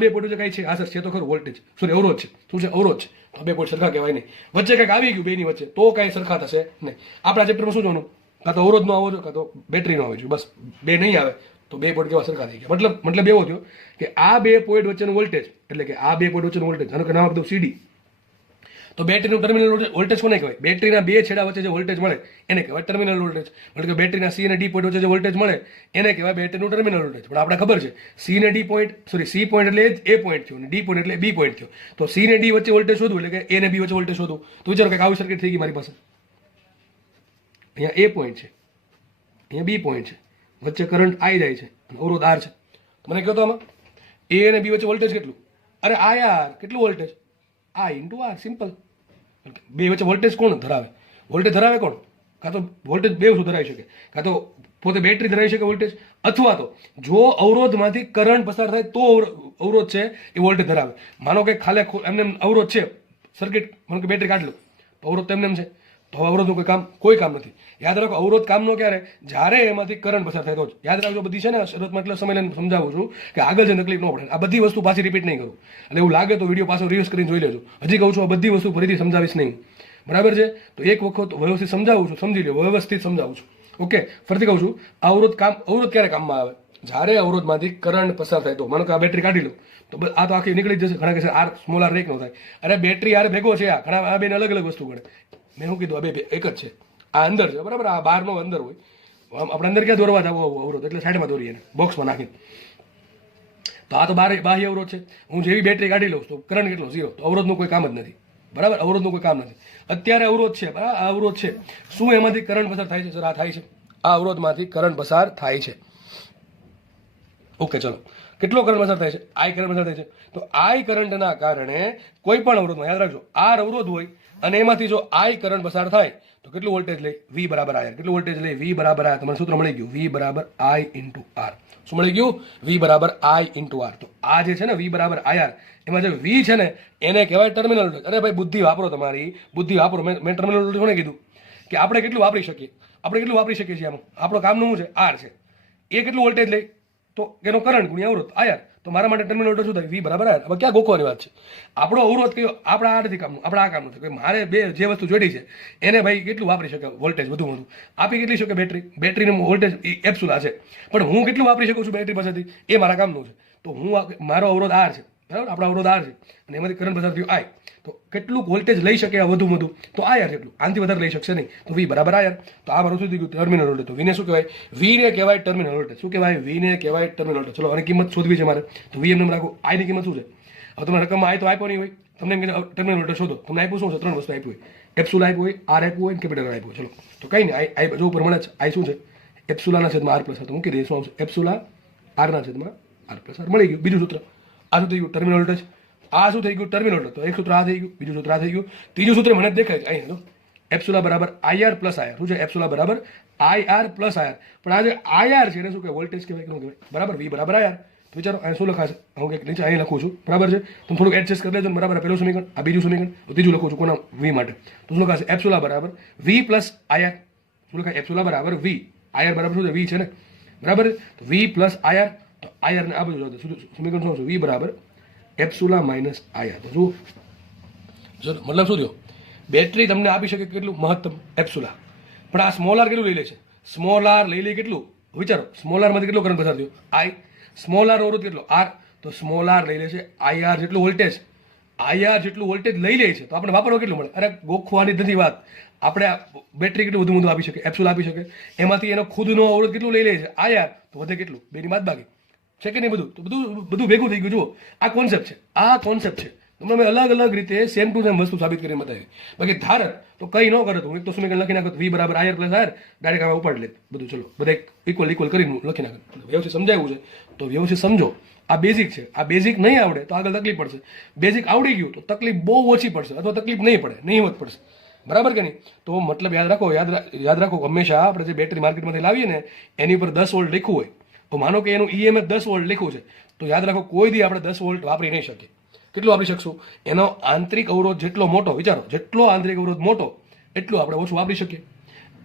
બે પોઈન્ટ કઈ છે? આ સર છે તો ખરું વોલ્ટેજ, સોરી અવરોધ છે. શું છે? અવરોધ છે. તો આ બે પોઈન્ટ સરખા કહેવાય નહીં. વચ્ચે કંઈક આવી ગયું બેની વચ્ચે તો કઈ સરખા થશે નહીં. આપણા ચેપ્ટરમાં શું જોવાનું? કાં તો અવરોધ નો આવવો જોઈએ, કાં તો બેટરી નો આવવો જોઈએ, બસ. બે નહીં આવે તો બે પોઈન્ટ કેવા સરખા થઈ ગયા. મતલબ એવો થયો કે આ બે પોઈન્ટ વચ્ચેનું વોલ્ટેજ, એટલે કે આ બે પોઈન્ટ વચ્ચેનું વોલ્ટેજ, આનું નામ આપી દઉં સીડી. તો બેટરીનું ટર્મિનલ વોલ્ટેજ કોને કહેવાય? બેટરીના બે છેડા વચ્ચે જે વોલ્ટેજ મળે એને કહેવાય ટર્મિનલ વોલ્ટેજ. એટલે કે બેટરીના સી અને ડી પોઈન્ટ વચ્ચે જે વોલ્ટેજ મળે એને કહેવાય બેટરીનું ટર્મિનલ વોલ્ટેજ. પણ આપણે ખબર છે સી ને D point, sorry C point એટલે એ પોઈન્ટ થયો અને ડી પોઈન્ટ એટલે બી પોઈન્ટ થયો. તો સી ને ડી વચ્ચે વોલ્ટેજ શોધવું એટલે કે એ ને બી વચ્ચે વોલ્ટેજ શોધવું. તો વિચારો કે આવી સર્કિટ થઈ ગઈ મારી પાસે. અહીંયા એ પોઈન્ટ છે, અહીંયા બી પોઈન્ટ છે, વચ્ચે કરંટ આઈ જાય છે અને અવરોધ આર છે. મને કહો તો આમાં એ અને બી વચ્ચે વોલ્ટેજ કેટલું? અરે આ યાર કેટલું વોલ્ટેજ? આ ઇન્ટુ આર, સિમ્પલ. બે વચ્ચે વોલ્ટેજ કોણ ધરાવે? વોલ્ટેજ ધરાવે કોણ? કાં તો વોલ્ટેજ બે વસ્તુ ધરાવી શકે, કાં તો પોતે બેટરી ધરાવી શકે વોલ્ટેજ, અથવા તો જો અવરોધમાંથી કરંટ પસાર થાય તો અવરોધ છે એ વોલ્ટેજ ધરાવે. માનો કે ખાલે એમને અવરોધ છે સર્કિટ, માનો કે બેટરી કાઢ લો તો અવરોધ તેમને છે, તો અવરોધનું કોઈ કામ નથી. યાદ રાખો અવરોધ કામનો ક્યારે? જ્યારે એમાંથી કરંટ પસાર થાય તો જ. યાદ રાખજો બધી છે ને શરૂઆતમાં એટલે સમય લઈને સમજાવું છું કે આગળ જે તકલીફ ન પડે. આ બધી વસ્તુ પાછી રિપીટ નહીં કરું, એટલે એવું લાગે તો વિડીયો પાછો રિવ્યૂ કરીને જોઈ લેજો. હજી કહું છું આ બધી વસ્તુ ફરીથી સમજાવીશ નહીં, બરાબર છે? તો એક વખત વ્યવસ્થિત સમજાવું છું, સમજી લો, વ્યવસ્થિત સમજાવું છું. ઓકે, ફરીથી કહું છું અવરોધ ક્યારે કામમાં આવે? જ્યારે અવરોધમાંથી કરંટ પસાર થાય તો. માનો કે આ બેટરી કાઢી લો તો આ તો આખી નીકળી જશે. ઘણા કે આર સ્મોલ આર એક નો થાય. અરે બેટરી આર ભેગો છે, આ ઘણા આ બેને અલગ અલગ વસ્તુ ગણે. મેં શું કીધું? આ બે એક જ છે, આ અંદર છે, બરાબર? આ બહારનો અંદર હોય. આપણે અંદર ક્યાં દોરવા જવો અવરોધ? એટલે સાઈડમાં દોરીએ એને બોક્સમાં નાખીને. તો આ તો બાહ્ય અવરોધ છે. હું જેવી બેટરી કાઢી લઉં તો કરંટ કેટલો? 0. તો અવરોધનું કોઈ કામ જ નથી, બરાબર? અવરોધનું કોઈ કામ નથી. અત્યારે અવરોધ છે, આ અવરોધ છે. શું એમાંથી કરંટ પસાર થાય છે? સર આ થાય છે, આ અવરોધમાંથી કરંટ પસાર થાય છે. ઓકે, ચલો કેટલો કરંટ પસાર થાય છે? આઈ કરંટ પસાર થાય છે. તો આઈ કરંટના કારણે કોઈ પણ અવરોધમાં, યાદ રાખજો, આર અવરોધ હોય અને એમાંથી જો આઈ કરંટ પસાર થાય તો કેટલું વોલ્ટેજ લે? વી બરાબર આર. કેટલું વોલ્ટેજ લે? વી બરાબર આર. તમને સૂત્ર મળી ગયું, વી બરાબર આઈ ઇન્ટુ આર. શું મળી ગયું? વી બરાબર આઈ ઇન્ટુ આર. તો આ જે છે ને વી બરાબર આઈ આર, એમાં જે વી છે ને એને કહેવાય ટર્મિનલ વોલ્ટેજ. અરે ભાઈ બુદ્ધિ વાપરો, તમારી બુદ્ધિ વાપરો. મેં ટર્મિનલ વોલ્ટેજ કોને કીધું? કે આપણે કેટલું વાપરી શકીએ? આપણે કેટલું વાપરી શકીએ છીએ? આમાં આપણો કામનું શું છે? આર છે. એ કેટલું વોલ્ટેજ લે? તો એનો કરંટ ગુણ્યા અવરોધ આયર. તો મારા માટે ટર્મિનલ વોલ્ટેજ શું થાય? વી બરાબર આયર. હવે ક્યાં ગોખવાની વાત છે? આપણો અવરોધ કયો? આપણા આ નથી કામનું, આપણા આ કામનું છે. મારે બે જે વસ્તુ જોડી છે એને ભાઈ કેટલું વાપરી શકે વોલ્ટેજ? વધુ આપી કેટલી શકે બેટરીનું વોલ્ટેજ એપ્સુલા છે, પણ હું કેટલું વાપરી શકું છું બેટરી પાસેથી એ મારા કામનું છે. તો હું મારો અવરોધ આર છે, બરાબર? આપણા અવરોધ આર છે અને એમાંથી કરંટ પસાર થયું આઈ. તો કેટલું વોલ્ટેજ લઈ શકે વધુ? તો આયર જેટલું, આનાથી વધારે લઈ શકશે નહીં. તો વી બરાબર આયર. તો આ મારું શું થઈ ગયું? Terminal voltage. તો વીને શું કહેવાય? વીને કહેવાય ટર્મિનલ વોલ્ટેજ. શું કહેવાય? વીને કહેવાય ટર્મિનલ વોલ્ટેજ. ચલો આની કિંમત શોધવી છે મારે. તો વી એમને રાખો. આઈની કિંમત શું છે? હવે તમે રકમમાં આઈ તો આપ્યો નહીં હોય, તમને એમ કે ટર્મિનલ વોલ્ટેજ શોધો. તમને આપ્યું શું છે? 3 વસ્તુ આપી હોય. એપ્સુલા આપ્યું હોય, આર આપ્યું હોય, કેપિટલ આપ્યું હોય. ચલો તો કઈ નહીં, આઈ જો ઉપર મળે છે. આઈ શું છે? એપ્સુલાના છેદમાં આર પ્લસ આર. તો મૂકી દઈએ શું આવશે? એપ્સુલા આરના છેદમાં આર પ્લસ આર. મળી ગયું. બીજું સૂત્ર આ શું થઈ ગયું? Terminal voltage. આ શું થઈ ગયું? Terminal voltage. તો એક સૂત્ર આ થઈ ગયું, બીજું સૂત્ર આ થઈ ગયું, ત્રીજું સૂત્ર મને જ દેખાય છે અહીં. એપ્સુલા બરાબર આઈઆર પ્લસ આઈઆર. શું છે? એપ્સુલા બરાબર આઈઆર પ્લસ આઈઆર. પણ આ જે આઈઆર છે એને શું કહેવાય? વોલ્ટેજ કહેવાય કે ન કહેવાય? બરાબર, વી બરાબર આઈઆર. તો વિચારો અહીં શું લખાશે? હું કંઈક નીચે અહીં લખું છું, બરાબર છે? તમે થોડુંક એડજસ્ટ કરી લેજો, બરાબર? પહેલું સમીકરણ, આ બીજું સમીકરણ, ત્રીજું લખું છું કોના? વી માટે. તો શું લખાશે? એપ્સુલા બરાબર વી પ્લસ આઈઆર. શું લખાય? એપ્સુલા બરાબર વી. આઈઆર બરાબર શું છે? વી છે ને, બરાબર? તો વી પ્લસ આઈઆર. તો આઈઆર ને આ બધું સમીકરણ શું છે? વી બરાબર એપ્સુલા માઇનસ આઈઆર. તો શું મતલબ શું થયો? બેટરી તમને આપી શકે કેટલું? મહત્તમ એપ્સુલા. પણ આ સ્મોલ આર કેટલું લઈ લે છે? સ્મોલ આર લઈ લે કેટલું? વિચારો, સ્મોલ આરમાંથી કેટલો કરંટ પસાર થયો? આઈ. સ્મોલ આર અવરોધ કેટલો? આર. તો સ્મોલ આર લઈ લે છે આઈ આર જેટલું વોલ્ટેજ આઈઆર જેટલું વોલ્ટેજ લઈ લે છે તો આપણે વાપરવા કેટલું મળે? અરે ગોખવાની જ નથી વાત. આપણે બેટરી કેટલું વધુ આપી શકે, એપ્સ્યુલ આપી શકે, એમાંથી એનો ખુદનો અવરોધ કેટલું લઈ લે છે આઈઆર, તો વધે કેટલું? બેની બાદબાકી છે કે નહીં? બધું તો બધું ભેગું થઈ ગયું. જુઓ, આ કોન્સેપ્ટ છે, આ કોન્સેપ્ટ છે. તમને મેં અલગ અલગ રીતે સેમ ટુ સેમ વસ્તુ સાબિત કરીને બતાવી. બાકી ધારક તો કંઈ ન કરે તો એક તો સમીકરણ લખી નાખો, વી બરાબર આઈઆર પ્લસ આર, ડાયરેક્ટ આમાં ઉપાડી લે બધું. ચલો બધા ઇક્વલ ઇક્વલ કરીને લખી નાખો. વ્યવસ્થિત સમજાવ્યું છે તો વ્યવસ્થિત સમજો. આ બેઝિક છે. આ બેઝિક નહીં આવડે તો આગળ તકલીફ પડશે. બેઝિક આવડી ગયું તો તકલીફ બહુ ઓછી પડશે, અથવા તકલીફ નહીં પડે, નહીંવત પડશે. બરાબર કે નહીં? તો મતલબ યાદ રાખો હંમેશા આપણે જે બેટરી માર્કેટમાંથી લાવીએ ને એની ઉપર 10 વોલ્ટ લખ્યું હોય, તો માનો કે એનું ઈએમએફ 10 વોલ્ટ લખ્યું છે, તો યાદ રાખો કોઈ દી આપણે 10 વોલ્ટ વાપરી નહીં શકીએ. કેટલું વાપરી શકશું? એનો આંતરિક અવરોધ જેટલો મોટો, વિચારો, જેટલો આંતરિક અવરોધ મોટો એટલું આપણે ઓછું વાપરી શકીએ.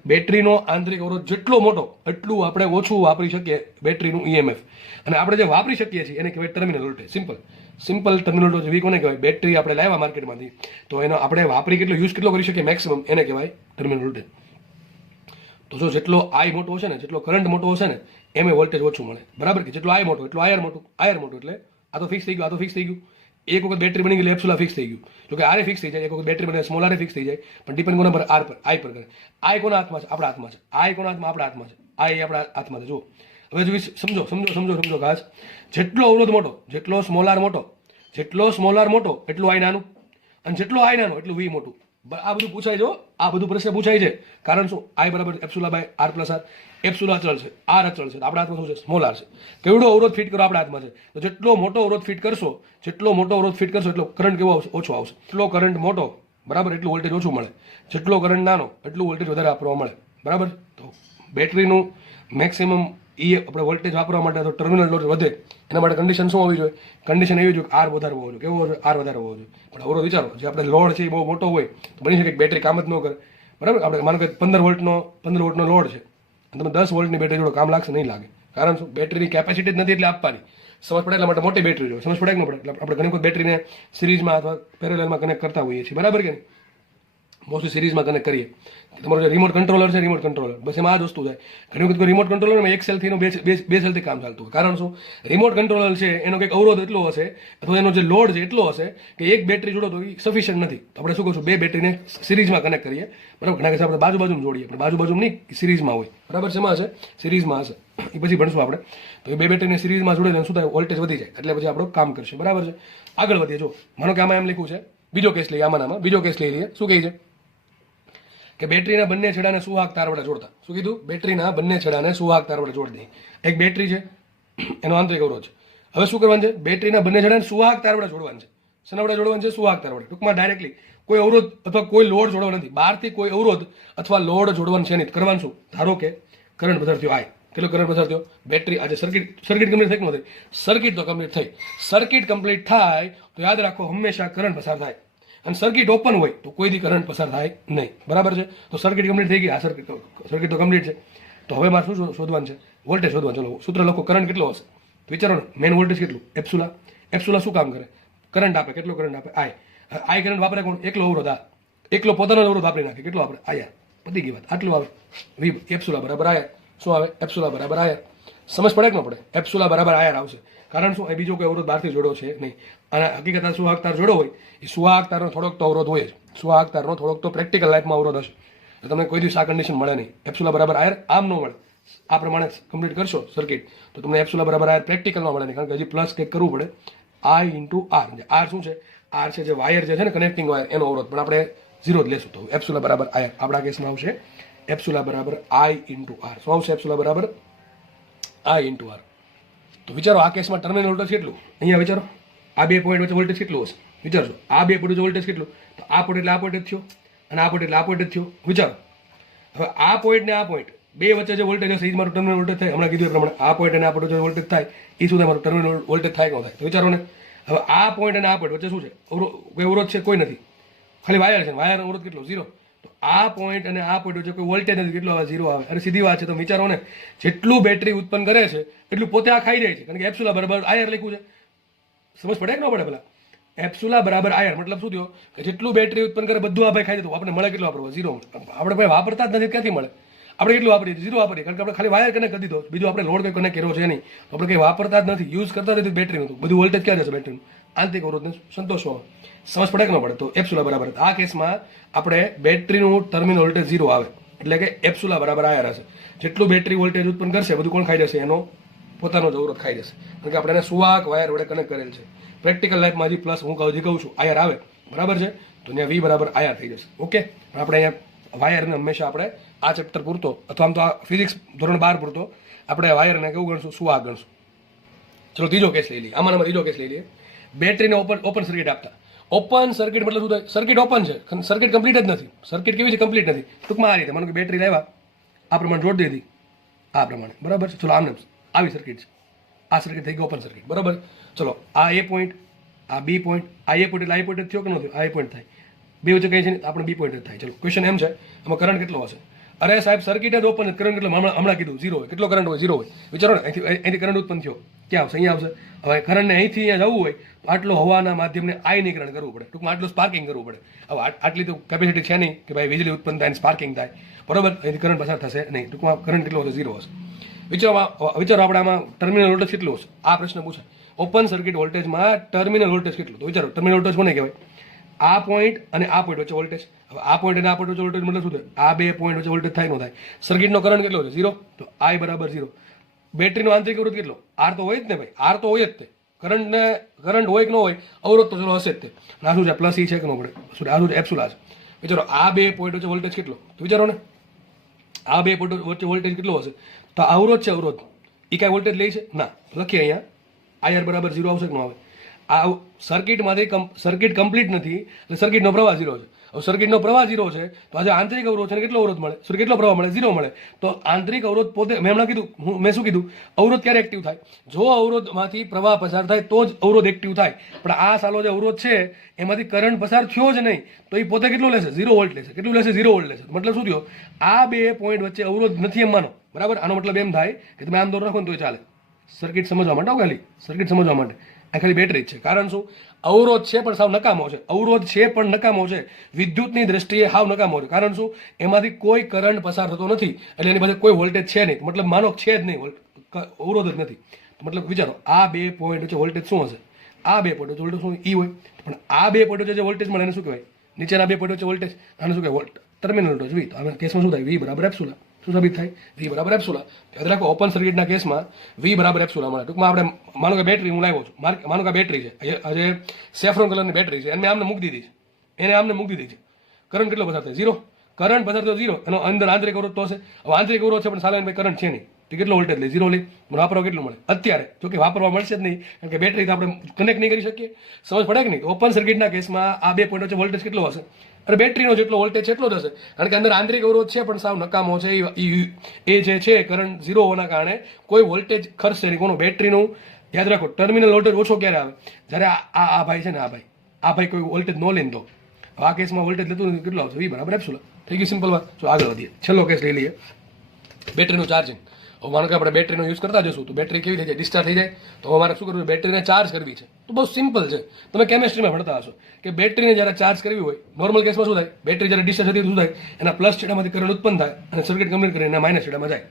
બેટરીનો આંતરિક અવરોધ જેટલો મોટો એટલું આપણે ઓછું વાપરી શકીએ બેટરીનું ઈએમએફ. અને આપણે જે વાપરી શકીએ છીએ એને કહેવાય terminal voltage. Simple terminal voltage V કોને કહેવાય? બેટરી આપણે લાવ્યા માર્કેટમાંથી તો એનો આપણે વાપરી યુઝ કેટલો કરી શકીએ મેક્સિમમ, એને કહેવાય ટર્મિનલ વોલ્ટેજ. તો જો જેટલો આઈ મોટો હશે ને, જેટલો કરંટ મોટો હશે ને, એમ વોલ્ટેજ ઓછું મળે. બરાબર કે? જેટલો આઈ મોટો એટલો આઈઆર મોટું. આઈઆર મોટું એટલે આ તો ફિક્સ થઈ ગયું, આ તો ફિક્સ થઈ ગયું. એક વખત બેટરી બની ગઈ એપ્સ્યુલા ફિક્સ થઈ ગયું. જો કે આરે ફિક્સ થઈ જાય, એક વખત બેટરી બને સ્મોલ આરે ફિક્સ થઈ જાય, પણ ડિપેન્ડ કોના પર? આર પર, આઈ પર કરે. આઈ કોના હાથમાં છે? આપણા હાથમાં છે. આઈ કોના હાથમાં? આપણા હાથમાં છે. આઈ આપણા હાથમાં છે. જુઓ હવે જો સમજો ખાસ, જેટલો અવરોધ મોટો, જેટલો સ્મોલાર મોટો, એટલું આઈ નાનું, અને જેટલો આઈ નાનો એટલું વી મોટું. આ બધું પૂછાય જો, આ બધું પ્રશ્ન પૂછાય છે. કારણ શું? આઈ બરાબર એપ્સ્યુલા બાય આર પ્લસ આર. એપ્સ્યુલા અચળ છે, આર અચળ છે. આપણા હાથમાં શું છે? સ્મોલ આર છે. કેવડો અવરોધ ફિટ કરો આપણા હાથમાં છે. તો જેટલો મોટો અવરોધ ફિટ કરશો એટલો કરંટ કેવો આવશે? ઓછો આવશે. એટલો કરંટ મોટો બરાબર એટલું વોલ્ટેજ ઓછું મળે. જેટલો કરંટ નાનો એટલું વોલ્ટેજ વધારે વાપરવા મળે. બરાબર? તો બેટરીનું મેક્સિમમ આપણે વોલ્ટેજ વાપરવા માટે તો ટર્મિનલ લોડ વધે, એના માટે કન્ડિશન શું હોવી જોઈએ? કન્ડિશન એવી જોઈએ કે આર વધારે હોવો જોઈએ. કેવો હોવો જોઈએ? આર વધારે હોવો જોઈએ. પણ અવરોધ વિચારો, જે આપણે લોડ છે એ બહુ મોટો હોય તો બની શકે બેટરી કામ જ ન કરે. બરાબર? આપણે માનો કે 15 વોલ્ટનો લોડ છે, તમે 10 વોલ્ટની બેટરી જોડો, કામ લાગશે? નહીં લાગે. કારણ શું? બેટરીની કેપેસિટી જ નથી એટલે આપવાની. સમજ પડે? એટલા માટે મોટી બેટરી જોઈએ. સમજ પડે કે ન પડે? એટલે આપણે ઘણી વખત બેટરીને સિરીઝમાં અથવા પેરેલલમાં કનેક્ટ કરતા હોઈએ છીએ. બરાબર કે નહીં? મોસ્ટલી સિરીઝમાં કનેક્ટ કરીએ. તમારો જે રિમોટ કંટ્રોલર છે, રિમોટ કંટ્રોલર, બસ એમાં આ જ વસ્તુ થાય. ઘણી વખત રિમોટ કંટ્રોલરમાં એક સેલથી બે સેલથી કામ ચાલતું હોય. કારણ શું? રિમોટ કંટ્રોલર છે એનો કંઈક અવરોધ એટલો હશે, અથવા એનો જે લોડ છે એટલો હશે કે એક બેટરી જોડો તો એ સફિશિયન્ટ નથી. તો આપણે શું કહું છું? બે બેટરીને સિરીઝમાં કનેક્ટ કરીએ. બરાબર? ઘણા કે આપણે બાજુમાં જોડીએ, પણ બાજુમાં નહીં, સિરીઝમાં હોય. બરાબર? શેમાં હશે? સિરીઝમાં હશે. એ પછી ભણશું આપણે. તો એ બે બેટરીને સિરીઝમાં જોડે શું થાય? વોલ્ટેજ વધી જાય, એટલે પછી આપણું કામ કરશે. બરાબર છે? આગળ વધીએ. જો માનો કે આમાં એમ લખ્યું છે, બીજો કેસ લઈએ. આમાં બીજો કેસ લઈ લઈએ. શું કહે છે? કે બેટરીના બંને છેડાને સુવાહક તાર વડે જોડતા. શું કીધું? બેટરીના બંને છેડાને સુવાહક તાર વડે જોડી દઈએ. એક બેટરી છે, એનો આંતરિક અવરોધ છે. હવે શું કરવાનું છે? બેટરીના બંને છેડાને સુવાહક તાર વડે જોડવાનું છે. શેના વડે જોડવાનું છે? સુવાહક તાર વડે. ટૂંકમાં ડાયરેક્ટલી કોઈ અવરોધ અથવા કોઈ લોડ જોડવાનો નથી. બહારથી કોઈ અવરોધ અથવા લોડ જોડવાનું છે નહીં. કરવાનું શું? ધારો કે કરંટ પસાર થયો, આઈ. કેટલો કરંટ પસાર થયો? બેટરી આજે સર્કિટ કમ્પ્લીટ થઈ કે ન થઈ? સર્કિટ તો કમ્પ્લીટ થઈ. સર્કિટ કમ્પ્લીટ થાય તો યાદ રાખો હંમેશા કરંટ પસાર થાય. અને સર્કિટ ઓપન હોય તો કોઈ દી કરંટ પસાર થાય નહીં. બરાબર છે? તો સર્કિટ કમ્પ્લીટ થઈ ગઈ. આ સર્કિટ તો કમ્પ્લીટ છે. તો હવે મારે શું શોધવાનું છે? વોલ્ટેજ શોધવાનું. ચલો સૂત્ર લખો. કરંટ કેટલો હશે? વિચારો ને, મેન વોલ્ટેજ કેટલું? એપ્સ્યુલા શું કામ કરે? કરંટ આપે. કેટલો કરંટ આપે? આઈ કરંટ વાપરે કોણ? એકલો અવરોધ. આ એકલો પોતાનો અવરોધ વાપરી નાખે. કેટલો વાપરે? આયા. પતી ગઈ વાત. આટલું આવે. વી એપ્સ્યુલા બરાબર આયર. શું આવે? એપ્સ્યુલા બરાબર આયર. સમજ પડે કે ન પડે? એપ્સ્યુલા બરાબર આયર આવશે. કારણ શું? એ બીજો કોઈ અવરોધ બહારથી જોડો છે નહીં. અને હકીકત સુવાહક તાર જોડો હોય, એ સુવાહક તારનો થોડોક તો અવરોધ હોય જ. સુવાહક તારનો થોડોક તો પ્રેક્ટિકલ લાઈફમાં અવરોધ હશે. તો તમને કોઈ દિવસ આ કન્ડિશન મળે નહીં. એપ્સ્યુલા બરાબર આયર આમ ન મળે. આ પ્રમાણે કમ્પ્લીટ કરશો સર્કિટ તો તમને એપ્સ્યુલા બરાબર આયર પ્રેક્ટિકલ ન મળે નહીં. કારણ કે હજી પ્લસ કંઈક કરવું પડે. I into R. આર શું છે? આર છે જે વાયર જે છે ને, કનેક્ટિંગ વાયર, એનો અવરોધ. પણ આપણે 0 જ લેશું. તો એપ્સ્યુલા બરાબર આયર આપણા કેસમાં આવશે એપ્સ્યુલા બરાબર આઈ ઇન્ટુ આર. શું આવશે? એપ્સ્યુલા બરાબર આઈ ઇન્ટુ આર. તો વિચારો આ કેસમાં ટર્મિનલ વોલ્ટેજ કેટલું? અહીંયા વિચારો, આ બે પોઈન્ટ વચ્ચે વોલ્ટેજ કેટલું હશે? વિચારજો, આ બે પોઈન્ટ વચ્ચે વોલ્ટેજ કેટલું? તો આ પોઈન્ટ એટલે આ પોઈન્ટ જ થયો, અને આ પોઈન્ટ એટલે આ પોઈન્ટ જ થયો. વિચારો હવે આ પોઈન્ટ ને આ પોઈન્ટ બે વચ્ચે જે વોલ્ટેજ હશે એ જ મારું ટર્મિનલ વોલ્ટેજ થાય. હમણાં કીધું એ પ્રમાણે આ પોઈન્ટ અને આ પોઈન્ટ વચ્ચે વોલ્ટેજ થાય એ શું થાય? મારું ટર્મિનલ વોલ્ટેજ થાય કે ન થાય? તો વિચારો ને, હવે આ પોઈન્ટ અને આ પોઈન્ટ વચ્ચે શું છે? કોઈ અવરોધ છે? કોઈ નથી. ખાલી વાયર છે. વાયર અવરોધ કેટલો? 0. તો આ પોઈન્ટ અને આ પોઈન્ટ વચ્ચે કોઈ વોલ્ટેજ નથી. કેટલો આવે? 0 આવે. અને સીધી વાત છે. તો વિચારો ને, જેટલું બેટરી ઉત્પન્ન કરે છે એટલું પોતે આ ખાઈ જાય છે. કારણ કે એપ્સ્યુલા બરાબર આયર લખ્યું છે. સમજ પડે કે ન પડે? પેલા એપ્સ્યુલા બરાબર આયર મતલબ શું થયો? કે જેટલું બેટરી ઉત્પન્ન કરે બધું આ ભાઈ ખાઈ જતું. આપણે મળે કેટલો વાપરવા? 0. આપણે ભાઈ વાપરતા જ નથી, ક્યાંથી મળે? આપણે કેટલું વાપરીએ? 0 વાપરીએ. કારણ કે આપણે ખાલી વાયર કનેક્ટ કરી દીધો. બીજું આપણે લોડ કંઈ કનેક્ટ કર્યો છે નહીં. તો આપણે કંઈ વાપરતા જ નથી, યુઝ કરતા નથી બેટરીનું. બધું વોલ્ટેજ ક્યાં જશે બેટરીનું? આંતરિક અવરોધને સંતોષવામાં. સમજ પડે કે ન પડે? તો એપ્સુલા બરાબર આ કેસમાં આપણે બેટરીનું ટર્મિનલ વોલ્ટેજ 0 આવે એટલે કે એપ્સુલા બરાબર આયર હશે. જેટલું બેટરી વોલ્ટેજ ઉત્પન્ન કરશે બધું કોણ ખાઈ જશે? એનો પોતાનો જ અવરોધ ખાઈ જશે. કારણ કે આપણે એને સુવાહક વાયર વડે કનેક્ટ કરેલ છે. પ્રેક્ટિકલ લાઈફમાં હજી પ્લસ હું કહું છું આયર આવે બરાબર છે, તો ત્યાં વી બરાબર આયર થઈ જશે. ઓકે, આપણે અહીંયા વાયરને હંમેશા આપણે આ ચેપ્ટર પૂરતો અથવા આમ તો આ ફિઝિક્સ ધોરણ 12 પૂરતો આપણે વાયરને કેવું ગણશું? સુવાહક ગણશું. ચલો ત્રીજો કેસ લઈ લઈએ. આમાં ત્રીજો કેસ લઈ લઈએ. બેટરીને ઓપન સર્કિટ આપતા. ઓપન સર્કિટ મતલબ શું થાય? સર્કિટ ઓપન છે, સર્કિટ કમ્પ્લીટ જ નથી. સર્કિટ કેવી છે? કમ્પ્લીટ નથી. ટૂંકમાં આ રીતે માનો કે બેટરી લાવ્યા, આ પ્રમાણે જોડી દીધી, આ પ્રમાણે બરાબર છે. ચલો આમને આવી સર્કિટ છે, આ સર્કિટ થઈ ગઈ ઓપન સર્કિટ બરાબર. ચલો આ એ પોઈન્ટ, આ બી પોઈન્ટ, આ એ પોઈન્ટ એટલે આ પોઈન્ટ થયો કે ન થયો? આ એ પોઈન્ટ થાય. બે વચ્ચે કઈ છે ને આપણે બી પોઈન્ટ જ થાય. ચલો ક્વેશ્ચન એમ છે, આમાં કરંટ કેટલો હશે? અરે સાહેબ સર્કિટ જ ઓપન, કરંટ કેટલો? હમણાં કીધું 0 હોય. કેટલો કરંટ હોય? 0 હોય. વિચારો ને, અહીંથી કરંટ ઉત્પન્ન થયો, ક્યાં આવશે? અહીંયા આવશે. હવે કરંટને અહીંથી અહીંયા જવું હોય તો આટલો હવાના માધ્યમને આયનીકરણ કરવું પડે, ટૂંકમાં આટલું સ્પાર્કિંગ કરવું પડે. હવે આટલી તો કેપેસિટી છે નહીં કે ભાઈ વીજળી ઉત્પન્ન થાય સ્પાર્કિંગ થાય બરોબર. અહીંથી કરંટ પસાર થશે નહીં. ટૂંકમાં કરંટ કેટલો હશે? 0 હશે. વિચારો આપણે આમાં ટર્મિનલ વોલ્ટેજ કેટલું હશે? આ પ્રશ્ન પૂછાય. ઓપન સર્કિટ વોલ્ટેજમાં ટર્મિનલ વોલ્ટેજ કેટલું? તો વિચારો ટર્મિનલ વોલ્ટેજ કોને કહેવાય? આ પોઈન્ટ અને આ પોઈન્ટ વચ્ચે વોલ્ટેજ. હવે આ પોઈન્ટ અને આ પોઈન્ટ વચ્ચે વોલ્ટેજ મતલબ શું થાય? આ બે પોઈન્ટ વચ્ચે વોલ્ટેજ થાય ન થાય? સર્કિટનો કરંટ કેટલો છે? 0. તો I બરાબર 0. બેટરીનો આંતરિક અવરોધ કેટલો? R તો હોય જ ને ભાઈ, R તો હોય જ તે. કરંટ હોય કે ન હોય, અવરોધ તો ચલો હશે જ તે. આ શું છે? પ્લસ ઈ છે કે ન પડે? આ શું છે? એપ્સુલા છે. વિચારો આ બે પોઈન્ટ વચ્ચે વોલ્ટેજ કેટલો? તો વિચારો ને, આ બે પોઈન્ટ વચ્ચે વોલ્ટેજ કેટલો હશે? તો આ અવરોધ છે, અવરોધ. એ કાંઈ વોલ્ટેજ લે છે? ના. લખીએ અહીંયા IR બરાબર 0 આવશે કે ન આવે? આ સર્કિટમાંથી સર્કિટ કમ્પ્લીટ નથી એટલે સર્કિટનો પ્રવાહ 0 છે. હવે સર્કિટનો પ્રવાહ 0 છે તો આજે આંતરિક અવરોધ છે કેટલો અવરોધ મળે? કેટલો પ્રવાહ મળે? 0 મળે. તો આંતરિક અવરોધ પોતે મેં હમણાં કીધું, મેં શું કીધું? અવરોધ ક્યારે એક્ટિવ થાય? જો અવરોધમાંથી પ્રવાહ પસાર થાય તો જ અવરોધ એક્ટિવ થાય. પણ આ સાલો જે અવરોધ છે એમાંથી કરંટ પસાર થયો જ નહીં તો એ પોતે કેટલું લેશે? 0 વોલ્ટ લેશે. કેટલું લેશે? 0 વોલ્ટ લેશે. મતલબ શું થયો? આ બે પોઈન્ટ વચ્ચે અવરોધ નથી એમ માનો બરાબર. આનો મતલબ એમ થાય કે તમે આમ દોર રાખો ને તો ચાલે. સર્કિટ સમજવા માટે ખાલી સર્કિટ સમજવા માટે આ ખાલી બેટરી જ છે. કારણ શું? અવરોધ છે પણ સાવ નકામો છે. અવરોધ છે પણ નકામો છે. વિદ્યુતની દ્રષ્ટિએ હાવ નકામો છે. કારણ શું? એમાંથી કોઈ કરંટ પસાર થતો નથી એટલે એની પાસે કોઈ વોલ્ટેજ છે નહીં. મતલબ માનો છે જ નહીં, અવરોધ જ નથી. મતલબ વિચારો આ બે પોઈન્ટ વચ્ચે વોલ્ટેજ શું હશે? આ બે પોઈન્ટ વચ્ચે વોલ્ટેજ શું? ઈ હોય. પણ આ બે પોઈન્ટ વચ્ચે વોલ્ટેજ મળે એને શું કહેવાય? નીચેના બે પોઈન્ટ વચ્ચે વોલ્ટેજ આને શું કહેવાય? Terminal voltage V. તો આ કેસમાં શું થાય? વી બરાબર એપ્સુલા. શું સાબિત થાય? વી બરાબર એપ્સુલા. યાદ રાખો ઓપન સર્કિટના કેસમાં વી બરાબર એપ્સુલા મળે. ટૂંકમાં આપણે માનો કે બેટરી હું લાવ્યો છું, માનો કે બેટરી છે, આજે સેફ્રોન કલરની બેટરી છે, એને આમને મૂકી દીધી છે, એને આમને મૂકી દીધી છે. કરંટ કેટલો પસાર થાય? 0. કરંટ પસાર થયો 0. એનો અંદર આંતરિક અવરોધ તો હશે. હવે આંતરિક અવરોધ છે પણ સાલા ભાઈ કરંટ છે નહીં તો કેટલો વોલ્ટેજ લે? 0 લે. વાપરવા કેટલું મળે? અત્યારે જો કે વાપરવા મળશે જ નહીં કારણ કે બેટરી તો આપણે કનેક્ટ નહીં કરી શકીએ. સમજ પડે કે નહીં? ઓપન સર્કિટના કેસમાં આ બે પોઈન્ટ વચ્ચે વોલ્ટેજ કેટલો હશે? અને બેટરીનો જેટલો વોલ્ટેજ છે એટલો જ હશે કારણ કે અંદર આંતરિક અવરોધ છે પણ સાવ નકામો છે. એ જે છે કરંટ 0 હોવાના કારણે કોઈ વોલ્ટેજ ખર્ચશે નહીં. કોનો? બેટરીનું. યાદ રાખો ટર્મિનલ વોલ્ટેજ ઓછો ક્યારે આવે? જ્યારે આ ભાઈ છે ને, આ ભાઈ કોઈ વોલ્ટેજ ન લઈને તો આ કેસમાં વોલ્ટેજ લેતું નથી. કેટલો આવશે? વી બરાબર એપ્સુલા. થઈ ગઈ સિમ્પલ વાત. જો આગળ વધીએ. છેલ્લો કેસ લઈ લઈએ, બેટરીનું ચાર્જિંગ. હવે માનો કે આપણે બેટરીનો યુઝ કરતા જશું તો બેટરી કેવી થઈ જાય? ડિસ્ચાર્જ થઈ જાય. તો અમારે શું કરવું? બેટરીને ચાર્જ કરવી છે. તો બહુ સિમ્પલ છે. તમે કેમેસ્ટ્રીમાં ભણતા હશો કે બેટરીને જ્યારે ચાર્જ કરવી હોય નોર્મલ કેસમાં શું થાય? બેટરી જ્યારે ડિસ્ચાર્જ થતી શું થાય? એના પ્લસ છેડામાંથી કરંટ ઉત્પન્ન થાય અને સર્કિટ કમ્પ્લીટ કરીને એના માઇનસ છેડામાં જાય.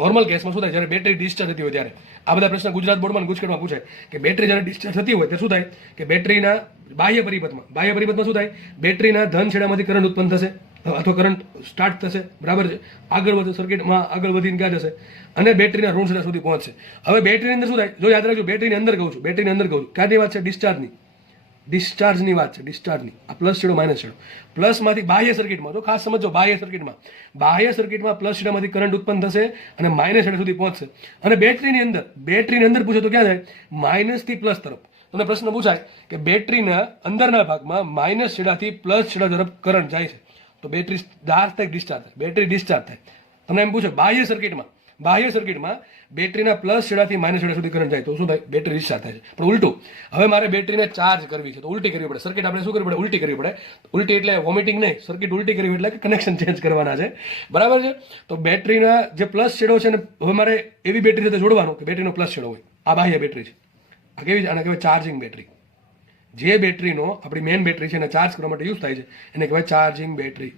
નોર્મલ કેસમાં શું થાય? જ્યારે બેટરી ડિસ્ચાર્જ થતી હોય ત્યારે આ બધા પ્રશ્ન ગુજરાત બોર્ડમાં ગુજકેટમાં પૂછાય કે બેટરી જ્યારે ડિસ્ચાર્જ થતી હોય ત્યારે શું થાય? કે બેટરીના બાહ્ય પરિપથમાં શું થાય? બેટરીના ધન છેડામાંથી કરંટ ઉત્પન્ન થશે અથવા કરંટ સ્ટાર્ટ થશે બરાબર છે. આગળ વધે સર્કિટમાં, આગળ વધીને ક્યાં જશે? અને બેટરીના ઋણ છેડા સુધી પહોંચશે. હવે બેટરીની અંદર શું થાય? જો યાદ રાખજો, બેટરીની અંદર કહું છું, ક્યાંની વાત છે? ડિસ્ચાર્જની વાત છે. ડિસ્ચાર્જની. આ પ્લસ છેડો માઇનસ છેડો. પ્લસમાંથી બાહ્ય સર્કિટમાં, તો ખાસ સમજો, બાહ્ય સર્કિટમાં પ્લસ છેડામાંથી કરંટ ઉત્પન્ન થશે અને માઇનસ છેડા સુધી પહોંચશે. અને બેટરીની અંદર પૂછે તો ક્યાં જાય? માઇનસથી પ્લસ તરફ. તમને પ્રશ્ન પૂછાય કે બેટરીના અંદરના ભાગમાં માઇનસ છેડાથી પ્લસ છેડા તરફ કરંટ જાય છે તો બેટરી ચાર્જ થાય, ડિસ્ચાર્જ થાય? બેટરી ડિસ્ચાર્જ થાય. તમને એમ પૂછે બાહ્ય સર્કિટમાં બેટરીના પ્લસ છેડાથી માઇનસ છેડા સુધી કરંટ જાય તો શું થાય? બેટરી ડિસ્ચાર્જ થાય છે. પણ ઉલટું, હવે મારે બેટરીને ચાર્જ કરવી છે તો ઉલટી કરવી પડે. સર્કિટ આપણે શું કરવી પડે? ઉલટી કરવી પડે. ઉલટી એટલે વોમિટિંગ નહીં, સર્કિટ ઉલટી કરવી એટલે કે કનેક્શન ચેન્જ કરવાના છે બરાબર છે. તો બેટરીના જે પ્લસ છેડો છે ને હવે મારે એવી બેટરી સાથે જોડવાનો કે બેટરીનો પ્લસ છેડો હોય. આ બાહ્ય બેટરી છે. આ કેવી છે? આને કહેવાય ચાર્જિંગ બેટરી. જે બેટરીનો આપણી મેઇન બેટરી છે એને ચાર્જ કરવા માટે યુઝ થાય છે એને કહેવાય ચાર્જિંગ બેટરી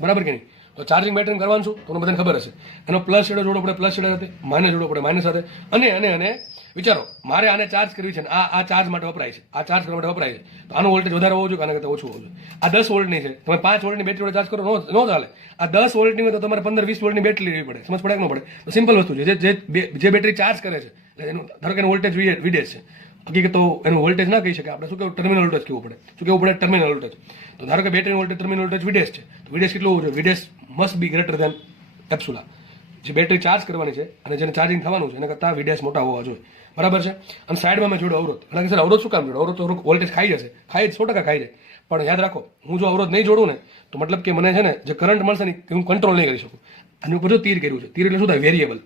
બરાબર કે નહીં? તો ચાર્જિંગ બેટરી કરવાનું શું તમને બધાને ખબર હશે. એનો પ્લસ છેડો જોડવો પડે પ્લસ છેડો સાથે, માઇનસ જોડવો પડે માઇનસ સાથે. અને વિચારો મારે આને ચાર્જ કરવી છે ને આ ચાર્જ માટે વપરાય છે, આ ચાર્જ કરવા માટે વપરાય છે, તો આનો વોલ્ટેજ વધારે હોવો જોઈએ કે આના કરતાં ઓછું હોવું જોઈએ. આ 10 વોલ્ટની છે, તમે 5 વોલ્ટની બેટરી વડે ચાર્જ કરો નો ચાલે. આ 10 વોલ્ટની હોય તો તમારે 15-20 વોલ્ટની બેટરી લેવી પડે. સમજ પડે કે ન પડે? તો સિમ્પલ વસ્તુ છે. જે બેટરી ચાર્જ કરે છે એટલે એનું ધારો કે એનું વોલ્ટેજ વિડેજ છે, હકીકત તો એનું વોલ્ટેજ ના કહી શકે આપણે. શું કેવું? ટર્મિનલ વોલ્ટેજ કહેવું પડે. શું કેવું પડે? Terminal voltage. તો ધારો કે બેટરીનું વોલ્ટેજ ટર્મિનલ વોલ્ટેજ વિડેજ છે, તો વિડેજ કેટલું હોવું જોઈએ? વિડેજ મસ્ટ બી ગ્રેટર ધેન એપ્સુલા. જે બેટરી ચાર્જ કરવાની છે અને જેને ચાર્જિંગ થવાનું છે એના કરતાં વિડેજ મોટા હોવા જોઈએ. બરાબર છે. અને સાઈડમાં મેં જોડો અવરોધ. એટલે કે સર અવરોધ શું કામ જોડો? અવરોધ તો વોલ્ટેજ ખાઈ જશે, ખાઈ 100% ખાઈ જાય. પણ યાદ રાખો, હું જો અવરોધ નહીં જોડું ને તો મતલબ કે મને છે ને જે કરંટ મળશે ને હું કંટ્રોલ નહીં કરી શકું. અને ઉપર જો તીર કર્યું છે, તીર એટલે શું થાય? વેરિયેબલ.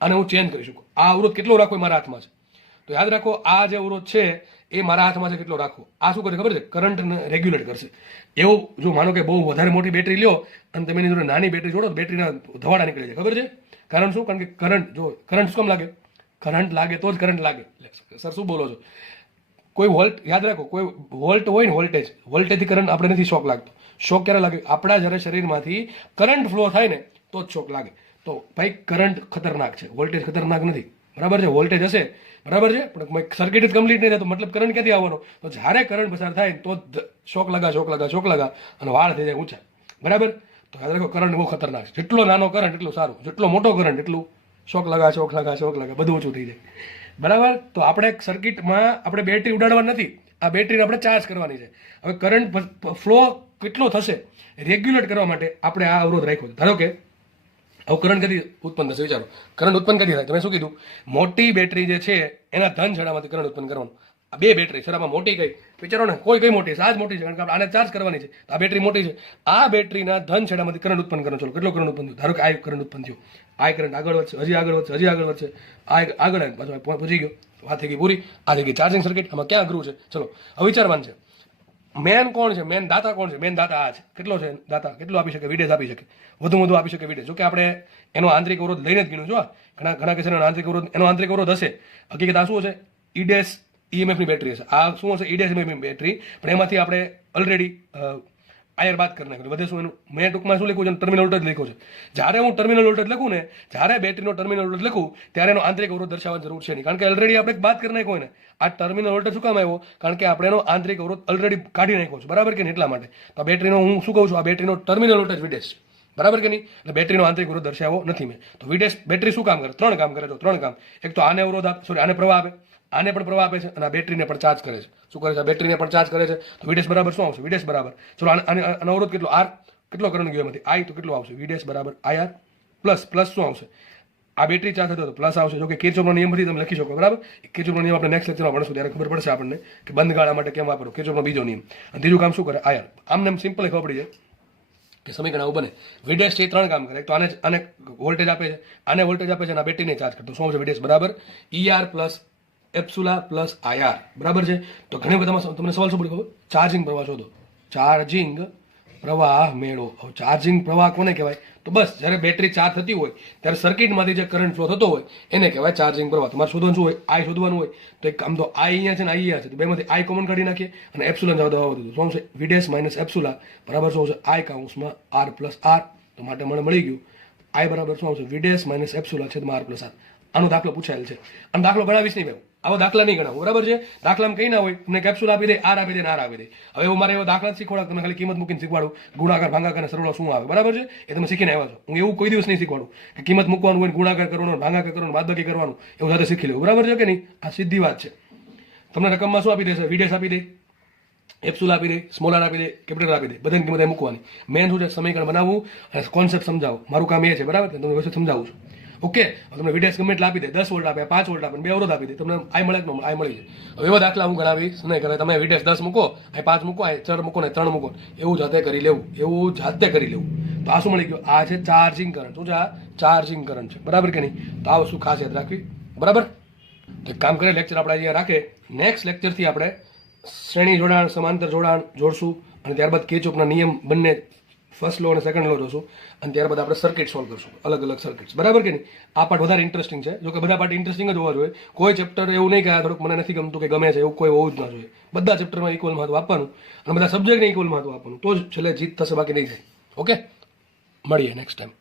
આને હું ચેન્જ કરી શકું. આ અવરોધ કેટલો રાખવો એ મારા હાથમાં છે. તો યાદ રાખો, આ જે અવરોધ છે એ મારા હાથમાં છે કેટલો રાખવો. આ શું કરે ખબર છે? કરંટને રેગ્યુલેટ કરશે. એવું જો માનો કે બહુ વધારે મોટી બેટરી લ્યો અને તમે એની જોડે નાની બેટરી જોડો તો બેટરીના ધવાડા નીકળી જાય. ખબર છે? કારણ શું? કારણ કે કરંટ શું કામ લાગે? કરંટ લાગે તો જ કરંટ લાગે. સર શું બોલો છો? કોઈ વોલ્ટ, યાદ રાખો, કોઈ વોલ્ટ હોય ને વોલ્ટેજથી કરંટ આપણે નથી શોક લાગતો. શોક ક્યારે લાગે? આપણા જ્યારે શરીરમાંથી કરંટ ફ્લો થાય ને તો જ શોક લાગે. તો ભાઈ કરંટ ખતરનાક છે, વોલ્ટેજ ખતરનાક નથી. બરાબર છે? વોલ્ટેજ હશે, બરાબર છે, પણ સર્કિટ જ કમ્પ્લીટ નહીં થાય તો મતલબ કરંટ ક્યાંથી આવવાનો? તો જ્યારે કરંટ પસાર થાય તો જ શોક લગા અને વાળ થઈ જાય ઊંચા. બરાબર? તો યાદ રાખો, કરંટ બહુ ખતરનાક છે. જેટલો નાનો કરંટ એટલું સારું, જેટલો મોટો કરંટ એટલું શોક લગા બધું ઓછું થઈ જાય. બરાબર? તો આપણે સર્કિટમાં આપણે બેટરી ઉડાડવાની નથી, આ બેટરીને આપણે ચાર્જ કરવાની છે. હવે કરંટ ફ્લો કેટલો થશે રેગ્યુલેટ કરવા માટે આપણે આ અવરોધ રાખ્યો છે. ધારો કે હવે કરંટ કદી ઉત્પન્ન થશે? વિચારો, કરંટ ઉત્પન્ન કદી થાય? તમે શું કીધું? મોટી બેટરી જે છે એના ધન છેડામાંથી કરંટ ઉત્પન્ન કરવાનું. આ બે બેટરી સર આમાં મોટી કઈ? વિચારો ને, કઈ મોટી છે? આ જ મોટી છે, કારણ કે આપણે આને ચાર્જ કરવાની છે. આ બેટરી મોટી છે. આ બેટરીના ધન છેડામાંથી કરંટ ઉત્પન્ન કરવાનો. ચલો, કેટલો કરંટ ઉત્પન્ન થયો? ધારો કે આ કરંટ ઉત્પન્ન થયો. આ કરંટ આગળ વધશે, હજી આગળ વધશે, આ આગળ આવે, પાછો પહોંચી ગયો. વાત થઈ ગઈ પૂરી. આ થઈ ગઈ ચાર્જિંગ સર્કિટ. આમાં ક્યાં અઘરું છે? ચલો હવે વિચારવાનું છે. મેન કોણ છે? મેન દાતા કોણ છે? મેન દાતા આ છે. કેટલો છે દાતા? કેટલું આપી શકે? વિડેજ આપી શકે, વધુ આપી શકે વિડેજ. જો કે આપણે એનો આંતરિક અવરોધ લઈને જ ગણ્યું છો. ઘણા કેસ એનો આંતરિક અવરોધ હશે. હકીકત આ શું હશે? ઈડેસ EMF ની બેટરી હશે. આ શું હશે? ઈડેસ EMF ની બેટરી. પણ એમાંથી આપણે ઓલરેડી આયર બાદ કરી નાખ્યું. વધે શું એનું? મેં ટૂંકમાં શું લખ્યું છે? ટર્મિનલ વોલ્ટેજ લખ્યું છે. જ્યારે હું ટર્મિનલ વોલ્ટેજ લખું ને, જ્યારે બેટરીનો ટર્મિનલ વોલ્ટેજ લખું ત્યારે એનો આંતરિક અવરોધ દર્શાવવાની જરૂર છે નહીં, કારણ કે ઓલરેડી આપણે બાદ કરી નાખ્યો ને. આ ટર્મિનલ વોલ્ટેજ શું કામ આવ્યો? કારણ કે આપણે એનો આંતરિક અવરોધ ઓલરેડી કાઢી નાખ્યો છે. બરાબર કે નહીં? એટલા માટે તો આ બેટરીનો હું શું કહું છું? આ બેટરીનો ટર્મિનલ વોલ્ટેજ વિડેશ છે. બરાબર કે નહીં? એટલે બેટરીનો આંતરિક અવરોધ દર્શાવ્યો નથી મેં. તો વિડેશ બેટરી શું કામ કરે? 3 કામ કરે. તો 3 કામ. એક તો આને અવરોધ આપે, આને પ્રવાહ આપે, આને પણ પ્રવાહ આપે છે, અને આ બેટરીને પણ ચાર્જ કરે છે. શું કરે છે? આ બેટરીને પણ ચાર્જ કરે છે. તો વિડેશ બરાબર શું આવશે? વિડેશ બરાબર, ચલો આનો અવરોધ કેટલો? R. કેટલો કરંટ ગયો એમાંથી? I. તો કેટલો આવશે? વિડેશ બરાબર IR પ્લસ શું આવશે? આ બેટરી ચાર્જ થતો તો પ્લસ આવશે. જો કે કિર્ચોફનો નિયમ પરથી તમે લખી શકો. બરાબર? કિર્ચોફનો નિયમ આપણે નેક્સ્ટ લેક્ચરમાં ભણશું ત્યારે ખબર પડશે આપણને કે બંધ ગાળા માટે કેમ વાપરવું. કિર્ચોફનો બીજો નિયમ. અને ત્રીજું કામ શું કરે? IR. આમને સિમ્પલ ખબર પડી જાય કે સમીકરણ આવું બને. વિડેશ એ 3 કામ કરે. એક તો આને વોલ્ટેજ આપે છે, આને વોલ્ટેજ આપે છે, અને આ બેટરીને ચાર્જ કરતો. શું આવશે? વિડેશ બરાબર ER પ્લસ એપ્સુલા પ્લસ IR. બરાબર છે? તો ઘણી બધામાં તમને સવાલ શું પડી ખબર? ચાર્જિંગ પ્રવાહ શોધો. ચાર્જિંગ પ્રવાહ મેળવો. હવે ચાર્જિંગ પ્રવાહ કોને કહેવાય? તો બસ જ્યારે બેટરી ચાર્જ થતી હોય ત્યારે સર્કિટમાંથી જે કરંટ ફ્લો થતો હોય એને કહેવાય ચાર્જિંગ પ્રવાહ. તમારે શોધવાનું શું હોય? I શોધવાનું હોય. તો એક કામ તો I અહીંયા છે ને I અહીંયા છે, તો બેમાંથી I કોમન કાઢી નાખીએ અને એપ્સુલન જવા દેવા દીધું. શું આવશે? વિડેશ માઇનસ એપ્સુલા બરાબર શું આવશે? I કાઉન્સમાં R plus R. તો માટે મને મળી ગયું I બરાબર શું આવશે? વિડેશ માઇનસ એપ્સુલા છેદમાં R પ્લસ R. આનો દાખલો પૂછાયેલ છે. આનો દાખલો ગણાવીશ નહીં ભાઈ, આવો દાખલા નહીં ગણાવું. બરાબર છે? દાખલામાં કંઈ ના હોય, તમને કેપ્સ્યુલ આપી દે, R આપી દે, R આપી દે. હવે એવું મારે એવો દાખલા જ શીખવાડો, તમે ખાલી કિંમત મૂકીને શીખવાડું ગુણાકાર ભાગાકાર અને સરવાળો શું આવે. બરાબર છે? એ તમે શીખીને આવ્યા છો. હું એવું કોઈ દિવસ નહીં શીખવાડું કે કિંમત મૂકવાનું હોય, ગુણાકાર કરવાનો, ભાગાકાર કરવાનો, બાદબાકી કરવાનું, એવું સાથે શીખી લેવું. બરાબર છે કે નહીં? આ સીધી વાત છે. તમને રકમમાં શું આપી દેશે? વિડેશ આપી દે, એપ્સુલ આપી દે, સ્મોલ r આપી દે, કેપિટલ આપી દે, બધાની કિંમત મૂકવાની. મેન શું છે? સમીકરણ બનાવવું અને કોન્સેપ્ટ સમજાવો. મારું કામ એ છે. બરાબર? તમને વસ્તુ સમજાવું છું. ઓકે? તમને વિડેશ ગમે એટલે આપી દે, 10 વોલ્ટ આપે, 5 વોલ્ટ આપે, 2 અવરોધ આપી દે, તમને I મળે કે ન મળે? I મળી જાય. હવે એવા દાખલા હું ગણાવીશ નહીં કરે. તમે વિડેશ 10 મૂકો, I 5 મૂકો, I 4 મૂકો ને 3 મૂકો, એવું જાતે કરી લેવું. તો આ શું મળી ગયું? આ છે ચાર્જિંગ કરંટ. શું છે? આ ચાર્જિંગ કરંટ છે. બરાબર કે નહીં? તો આ વસ્તુ ખાસ યાદ રાખવી. બરાબર? તો એક કામ કરીએ, લેક્ચર આપણે અહીંયા રાખે. નેક્સ્ટ લેક્ચરથી આપણે શ્રેણી જોડાણ, સમાંતર જોડાણ જોડશું, અને ત્યારબાદ કિર્ચોફના નિયમ બંને ફર્સ્ટ લો અને સેકન્ડ લો જોશું, અને ત્યારબાદ આપણે સર્કિટ સોલ્વ કરશું, અલગ અલગ સર્કિટ્સ. બરાબર કે નહીં? આ પાર્ટ વધારે ઇન્ટરેસ્ટિંગ છે. જો કે બધા પાર્ટ ઇન્ટરેસ્ટિંગ જ હોવા જોઈએ. કોઈ ચેપ્ટર એવું નહીં કે આ થોડુંક મને નથી ગમતું કે ગમે છે, એવું કોઈ હોવું જ ના જોઈએ. બધા ચેપ્ટરમાં ઇક્વલ મહત્વ આપવાનું અને બધા સબ્જેક્ટને ઇક્વલ મહત્વ આપવાનું, તો જ છેલ્લે જીત થશે, બાકી નહીં થાય. ઓકે? મળીએ નેક્સ્ટ ટાઈમ.